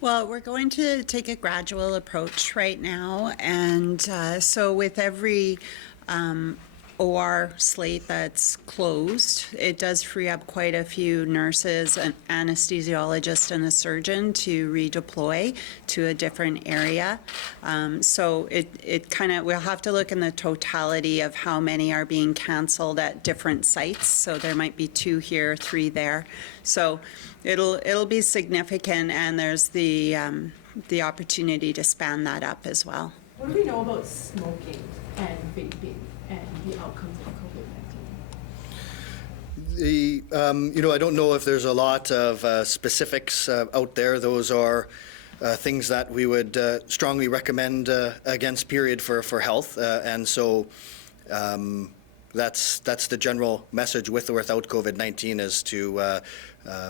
Well, we're going to take a gradual approach right now, and so with every OR slate that's closed, it does free up quite a few nurses, an anesthesiologist, and a surgeon to redeploy to a different area. So it kind of, we'll have to look in the totality of how many are being canceled at different sites. So there might be 2 here, 3 there. So it'll be significant, and there's the opportunity to span that up as well. What do we know about smoking and vaping and the outcomes of COVID-19? I don't know if there's a lot of specifics out there. Those are things that we would strongly recommend against, period, for health. And so that's the general message with or without COVID-19, is to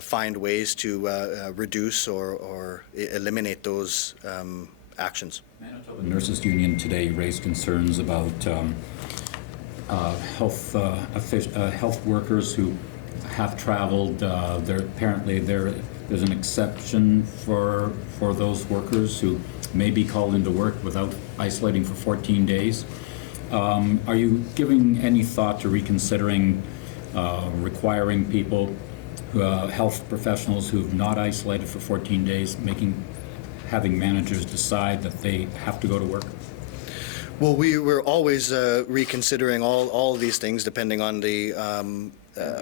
find ways to reduce or eliminate those actions. Manitoba Nurses Union today raised concerns about health workers who have traveled. There's an exception for those workers who may be called into work without isolating for 14 days. Are you giving any thought to reconsidering requiring people, health professionals who have not isolated for 14 days, having managers decide that they have to go to work? Well, we're always reconsidering all of these things depending on the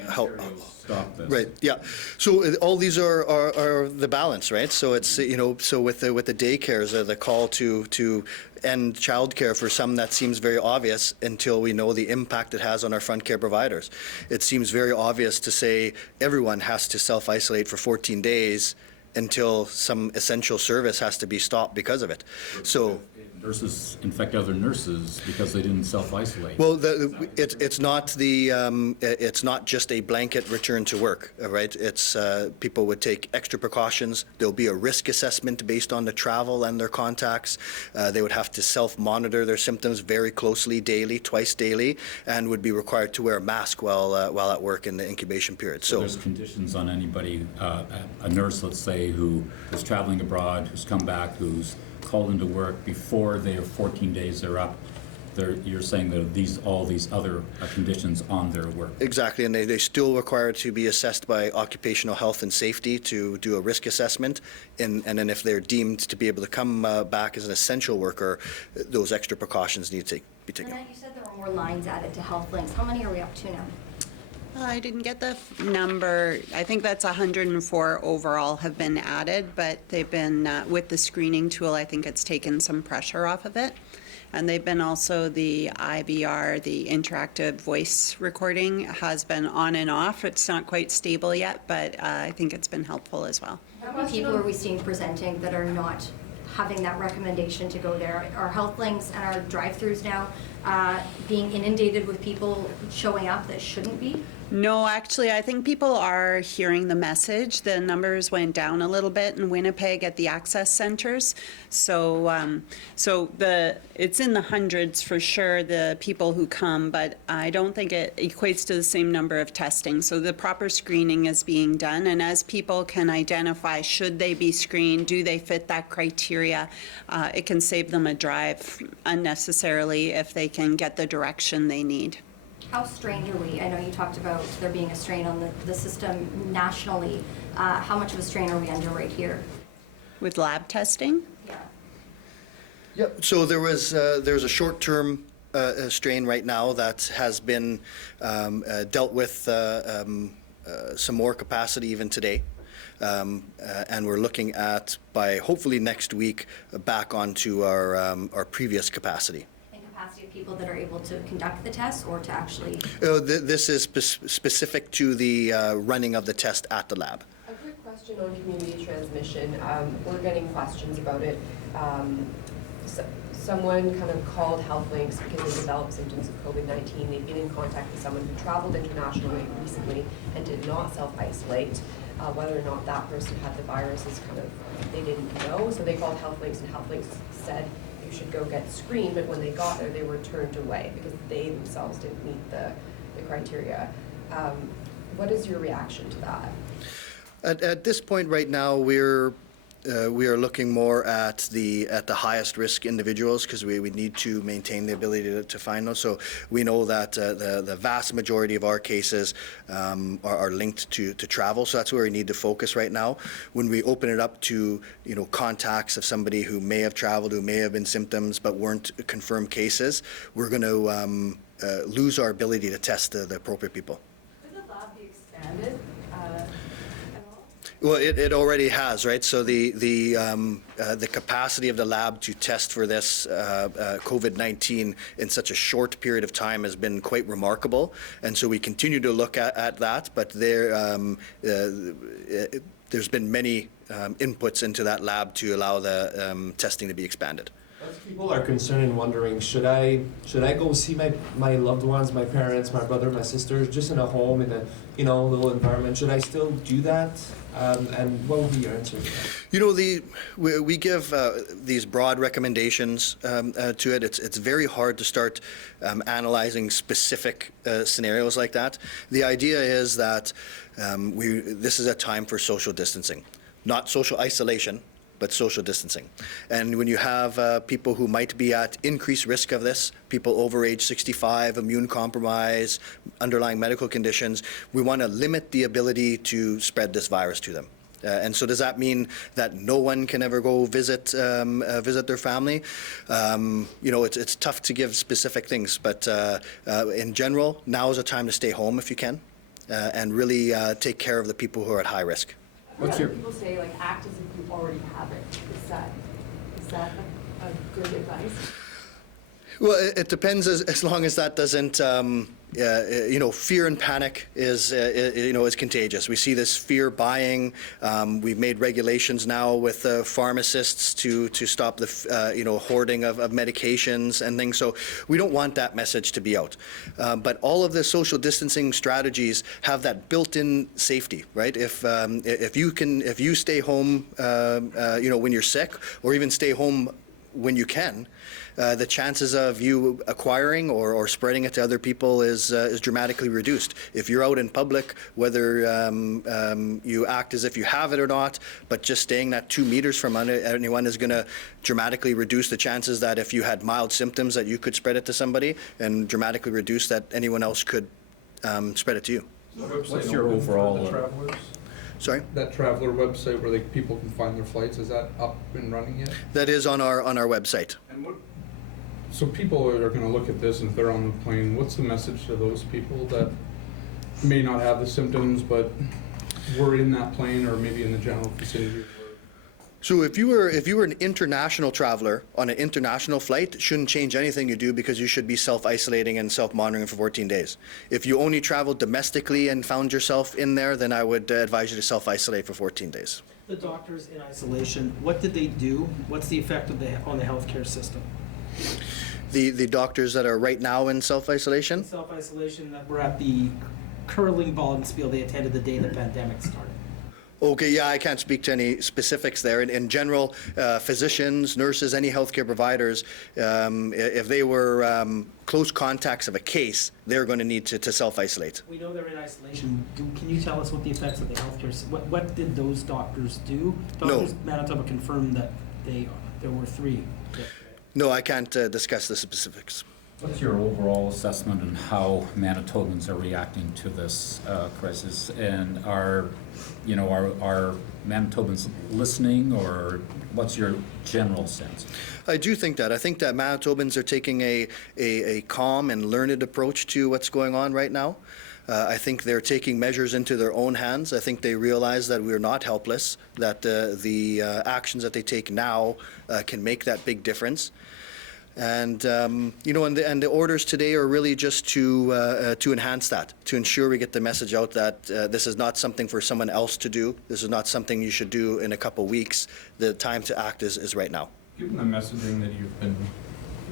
how. Stop this. Right. Yeah. So all these are the balance, right? So it's so with the daycares, the call to end childcare, for some that seems very obvious until we know the impact it has on our front care providers. It seems very obvious to say everyone has to self-isolate for 14 days until some essential service has to be stopped because of it. So nurses infect other nurses because they didn't self-isolate. Well, it's not just a blanket return to work, right? It's people would take extra precautions. There'll be a risk assessment based on the travel and their contacts. They would have to self-monitor their symptoms very closely, daily, twice daily, and would be required to wear a mask while at work in the incubation period. So there's conditions on anybody, a nurse, let's say, who is traveling abroad, who's come back, who's called into work before their 14 days are up. You're saying that all these other conditions on their work. Exactly, and they still require to be assessed by occupational health and safety to do a risk assessment, and then if they're deemed to be able to come back as an essential worker, those extra precautions need to be taken. Lynette, you said there were more lines added to health links. How many are we up to now? I didn't get the number. I think that's 104 overall have been added, but they've been, with the screening tool, I think it's taken some pressure off of it. And they've been also the IVR, the interactive voice recording, has been on and off. It's not quite stable yet, but I think it's been helpful as well. How many people are we seeing presenting that are not having that recommendation to go there? Are health links and our drive-thrus now being inundated with people showing up that shouldn't be? No, actually, I think people are hearing the message. The numbers went down a little bit in Winnipeg at the access centers. So, it's in the hundreds for sure, the people who come, but I don't think it equates to the same number of testing. So the proper screening is being done, and as people can identify, should they be screened, do they fit that criteria, it can save them a drive unnecessarily if they can get the direction they need. How strained are we? I know you talked about there being a strain on the system nationally. How much of a strain are we under right here? With lab testing? Yeah. Yep. So there's a short-term strain right now that has been dealt with some more capacity even today. And we're looking at, by hopefully next week, back onto our previous capacity. Capacity of people that are able to conduct the test or to actually? This is specific to the running of the test at the lab. A quick question on community transmission. We're getting questions about it. Someone kind of called Health Links because they developed symptoms of COVID-19. They've been in contact with someone who traveled internationally recently and did not self-isolate. whether or not that person had the virus is kind of, they didn't know. So they called HealthLinks, and HealthLinks said you should go get screened, but when they got there, they were turned away because they themselves didn't meet the criteria. What is your reaction to that? At this point right now, we are looking more at the highest risk individuals, because we need to maintain the ability to find those. So we know that the vast majority of our cases are linked to travel. So that's where we need to focus right now. When we open it up to contacts of somebody who may have traveled, who may have been symptoms but weren't confirmed cases, we're going to lose our ability to test the appropriate people. Could the lab be expanded? Well, it already has, right? So the capacity of the lab to test for this COVID-19 in such a short period of time has been quite remarkable, and so we continue to look at that. But there's been many inputs into that lab to allow the testing to be expanded. As people are concerned and wondering, should I go see my loved ones, my parents, my brother, my sisters, just in a home, in a little environment? Should I still do that? And what would be your answer to that? We give these broad recommendations to it. It's very hard to start analyzing specific scenarios like that. The idea is that this is a time for social distancing, not social isolation, but social distancing. And when you have people who might be at increased risk of this, people over age 65, immune compromise, underlying medical conditions, we want to limit the ability to spread this virus to them. And so does that mean that no one can ever go visit their family? It's tough to give specific things, but in general, now is a time to stay home if you can, and really take care of the people who are at high risk. People say act as if you already have it. Is that a good advice? Well, it depends as long as that doesn't, fear and panic is contagious. We see this fear buying. We've made regulations now with pharmacists to stop the, hoarding of medications and things. So we don't want that message to be out. But all of the social distancing strategies have that built-in safety, right? If you stay home, when you're sick, or even stay home when you can, the chances of you acquiring or spreading it to other people is dramatically reduced. If you're out in public, whether you act as if you have it or not, but just staying that 2 meters from anyone is going to dramatically reduce the chances that if you had mild symptoms that you could spread it to somebody, and dramatically reduce that anyone else could spread it to you. What's your overall... travelers? Sorry? That traveler website where people can find their flights, is that up and running yet? That is on our website. And so people are going to look at this, and if they're on the plane, what's the message to those people that may not have the symptoms but were in that plane or maybe in the general vicinity? So if you were an international traveler on an international flight, it shouldn't change anything you do, because you should be self-isolating and self-monitoring for 14 days. If you only traveled domestically and found yourself in there, then I would advise you to self-isolate for 14 days. The doctors in isolation, what did they do? What's the effect on the healthcare system? The doctors that are right now in self-isolation? Self-isolation that were at the curling bonspiel they attended the day the pandemic started. Okay, yeah, I can't speak to any specifics there. In general, physicians, nurses, any healthcare providers, if they were close contacts of a case, they're going to need to self-isolate. We know they're in isolation. Can you tell us what the effects of the healthcare? What did those doctors do? Doctors Manitoba confirmed that there were 3. No, I can't discuss the specifics. What's your overall assessment on how Manitobans are reacting to this crisis, and are Manitobans listening, or what's your general sense? I do think that. I think that Manitobans are taking a calm and learned approach to what's going on right now. I think they're taking measures into their own hands. I think they realize that we're not helpless, that the actions that they take now can make that big difference. And and the orders today are really just to enhance that, to ensure we get the message out that this is not something for someone else to do. This is not something you should do in a couple weeks. The time to act is right now. Given the messaging that you've been,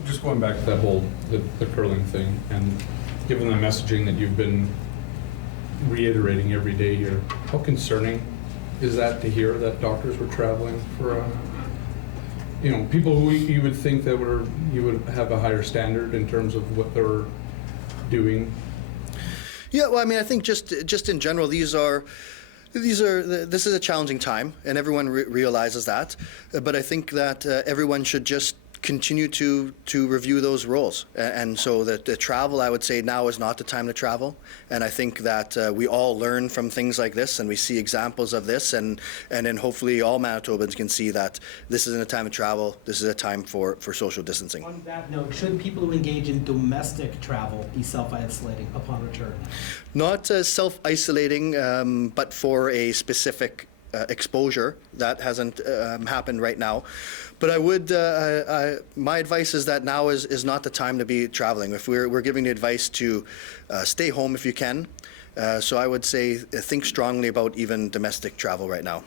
just going back to that whole the curling thing, and given the messaging that you've been reiterating every day here, how concerning is that to hear that doctors were traveling for, people who you would think that you would have a higher standard in terms of what they're doing? Yeah, well, I mean, I think just in general, this is a challenging time, and everyone realizes that. But I think that everyone should just continue to review those roles, and so that the travel, I would say now is not the time to travel. And I think that we all learn from things like this, and we see examples of this, and then hopefully all Manitobans can see that this isn't a time to travel. This is a time for social distancing. On that note, should people who engage in domestic travel be self-isolating upon return? Not self-isolating, but for a specific exposure. That hasn't happened right now. But I would, my advice is that now is not the time to be traveling. If we're giving the advice to stay home if you can. So I would say think strongly about even domestic travel right now.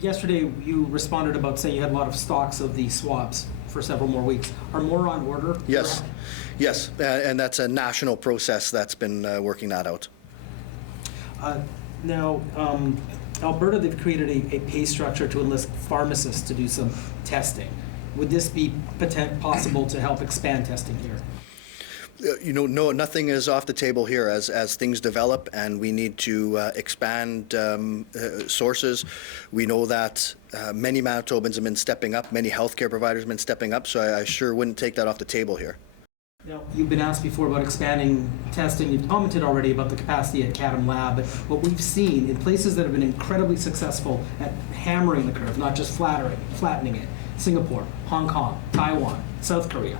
Yesterday you responded about saying you had a lot of stocks of the swabs for several more weeks. Are more on order? Yes, yes, and that's a national process that's been working that out. Now, Alberta, they've created a pay structure to enlist pharmacists to do some testing. Would this be possible to help expand testing here? No, nothing is off the table here as things develop, and we need to expand sources. We know that many Manitobans have been stepping up, many healthcare providers have been stepping up, so I sure wouldn't take that off the table here. Now, you've been asked before about expanding testing. You've commented already about the capacity at CADM Lab, but what we've seen in places that have been incredibly successful at hammering the curve, not just flattening it, Singapore, Hong Kong, Taiwan, South Korea,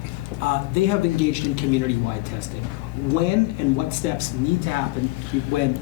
they have engaged in community-wide testing. When and what steps need to happen when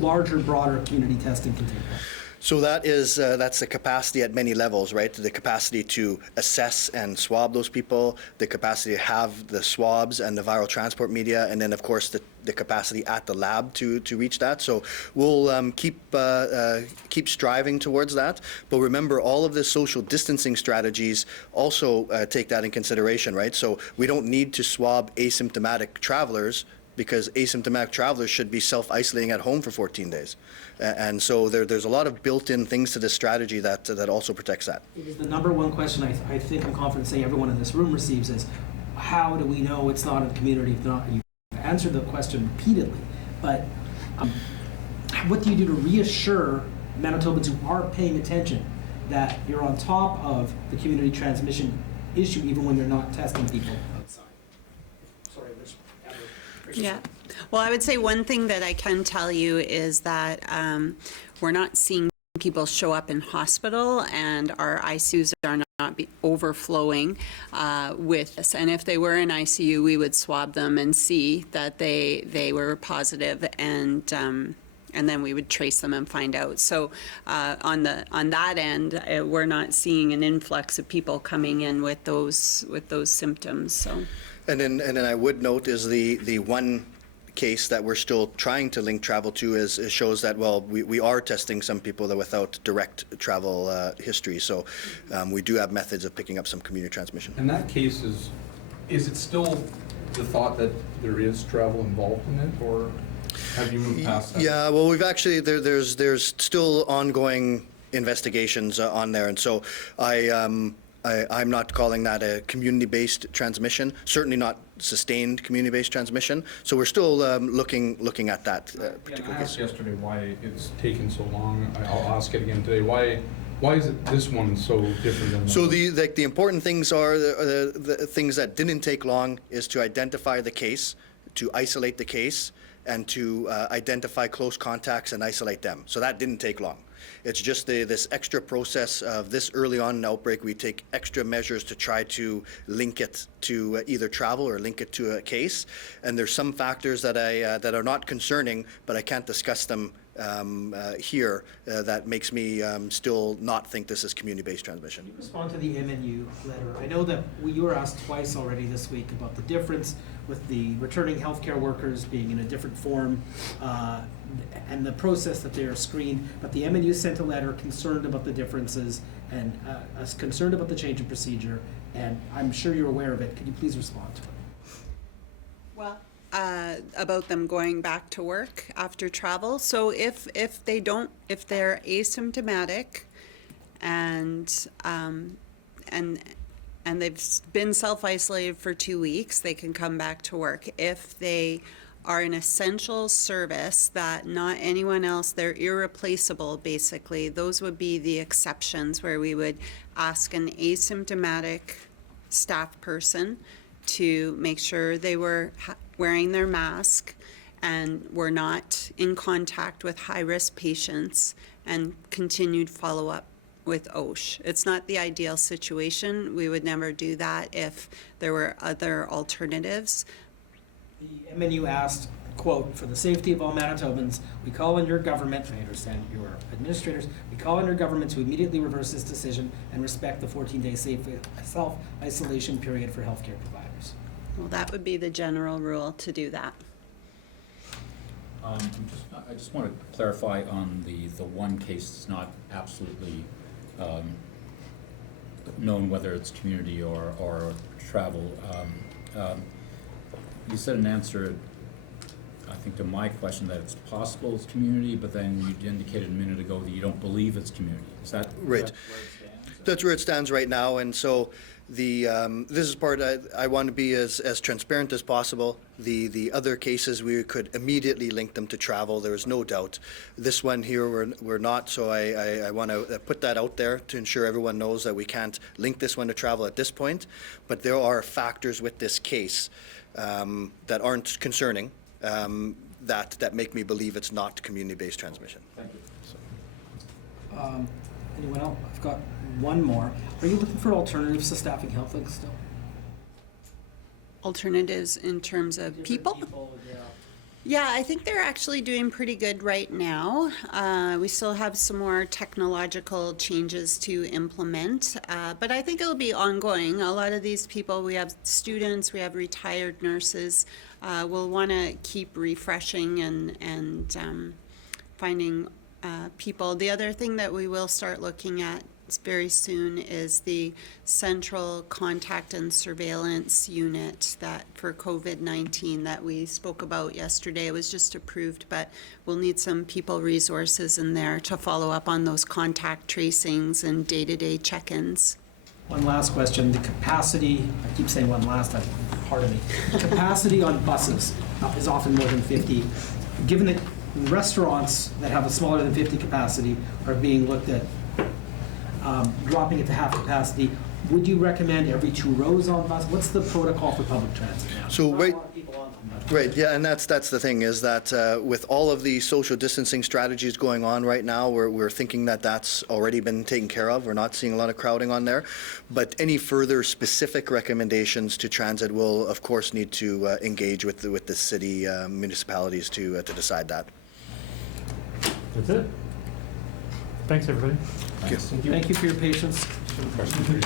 larger, broader community testing can take place? So that's the capacity at many levels, right? The capacity to assess and swab those people, the capacity to have the swabs and the viral transport media, and then of course the capacity at the lab to reach that. So we'll keep striving towards that. But remember, all of the social distancing strategies also take that in consideration, right? So we don't need to swab asymptomatic travelers, because asymptomatic travelers should be self-isolating at home for 14 days. And so there's a lot of built-in things to this strategy that also protects that. It is the number one question I think I'm confident saying everyone in this room receives is, how do we know it's not in the community? If not, you answered the question repeatedly, but what do you do to reassure Manitobans who are paying attention that you're on top of the community transmission issue even when you're not testing people outside? Sorry, yeah. Well, I would say one thing that I can tell you is that we're not seeing people show up in hospital, and our ICUs are not overflowing with this. And if they were in ICU, we would swab them and see that they were positive, and then we would trace them and find out. So on that end, we're not seeing an influx of people coming in with those symptoms. So. And then I would note is the one case that we're still trying to link travel to shows that, well, we are testing some people that without direct travel history. So we do have methods of picking up some community transmission. In that case, is it still the thought that there is travel involved in it, or have you moved past that? Yeah, well, we've actually, there's still ongoing investigations on there, and so I'm not calling that a community-based transmission, certainly not sustained community-based transmission. So we're still looking at that particular I asked case. yesterday why it's taken so long. I'll ask it again today. Why is it this one so different than So the important things are the things that didn't take long is to identify the case, to isolate the case, and to identify close contacts and isolate them. So that didn't take long. It's just this extra process of this early on in outbreak, we take extra measures to try to link it to either travel or link it to a case. And there's some factors that that are not concerning, but I can't discuss them here. That makes me still not think this is community-based transmission. Can you respond to the MNU letter? I know that you were asked twice already this week about the difference with the returning healthcare workers being in a different form and the process that they are screened, but the MNU sent a letter concerned about the differences and concerned about the change in procedure, and I'm sure you're aware of it. Could you please respond to it? Well, about them going back to work after travel. So if they're asymptomatic and they've been self-isolated for 2 weeks, they can come back to work. If they are an essential service that not anyone else, they're irreplaceable basically, those would be the exceptions where we would ask an asymptomatic staff person to make sure they were wearing their mask and were not in contact with high-risk patients, and continued follow-up with OSH. It's not the ideal situation. We would never do that if there were other alternatives. The MNU asked, quote, "For the safety of all Manitobans, we call on your government," I understand your administrators, "we call on your government to immediately reverse this decision and respect the 14-day safe self-isolation period for healthcare providers." Well, that would be the general rule to do that. I just want to clarify on the one case that's not absolutely known whether it's community or travel. You said an answer, I think, to my question that it's possible it's community, but then you indicated a minute ago that you don't believe it's community. Is that Right. where it stands? That's where it stands right now, and so this is part I want to be as transparent as possible. The other cases, we could immediately link them to travel. There is no doubt. This one here, we're not, so I want to put that out there to ensure everyone knows that we can't link this one to travel at this point. But there are factors with this case that aren't concerning, that make me believe it's not community-based transmission. Thank you. Anyone else? I've got one more. Are you looking for alternatives to staffing health links still? Alternatives in terms of people? Yeah, I think they're actually doing pretty good right now. We still have some more technological changes to implement, but I think it'll be ongoing. A lot of these people, we have students, we have retired nurses, will want to keep refreshing and finding people. The other thing that we will start looking at very soon is the central contact and surveillance unit that for COVID-19 that we spoke about yesterday. It was just approved, but we'll need some people resources in there to follow up on those contact tracings and day-to-day check-ins. One last question. The capacity, I keep saying one last, pardon me. Capacity on buses is often more than 50. Given that restaurants that have a smaller than 50 capacity are being looked at dropping it to half capacity, would you recommend every 2 rows on bus? What's the protocol for public transit now? So Not a lot of people on them, but- Right, yeah, and that's the thing, is that with all of the social distancing strategies going on right now, we're thinking that that's already been taken care of. We're not seeing a lot of crowding on there. But any further specific recommendations to transit will, of course, need to engage with the city municipalities to decide that. That's it. Thanks, everybody. Thank you for your patience. Question.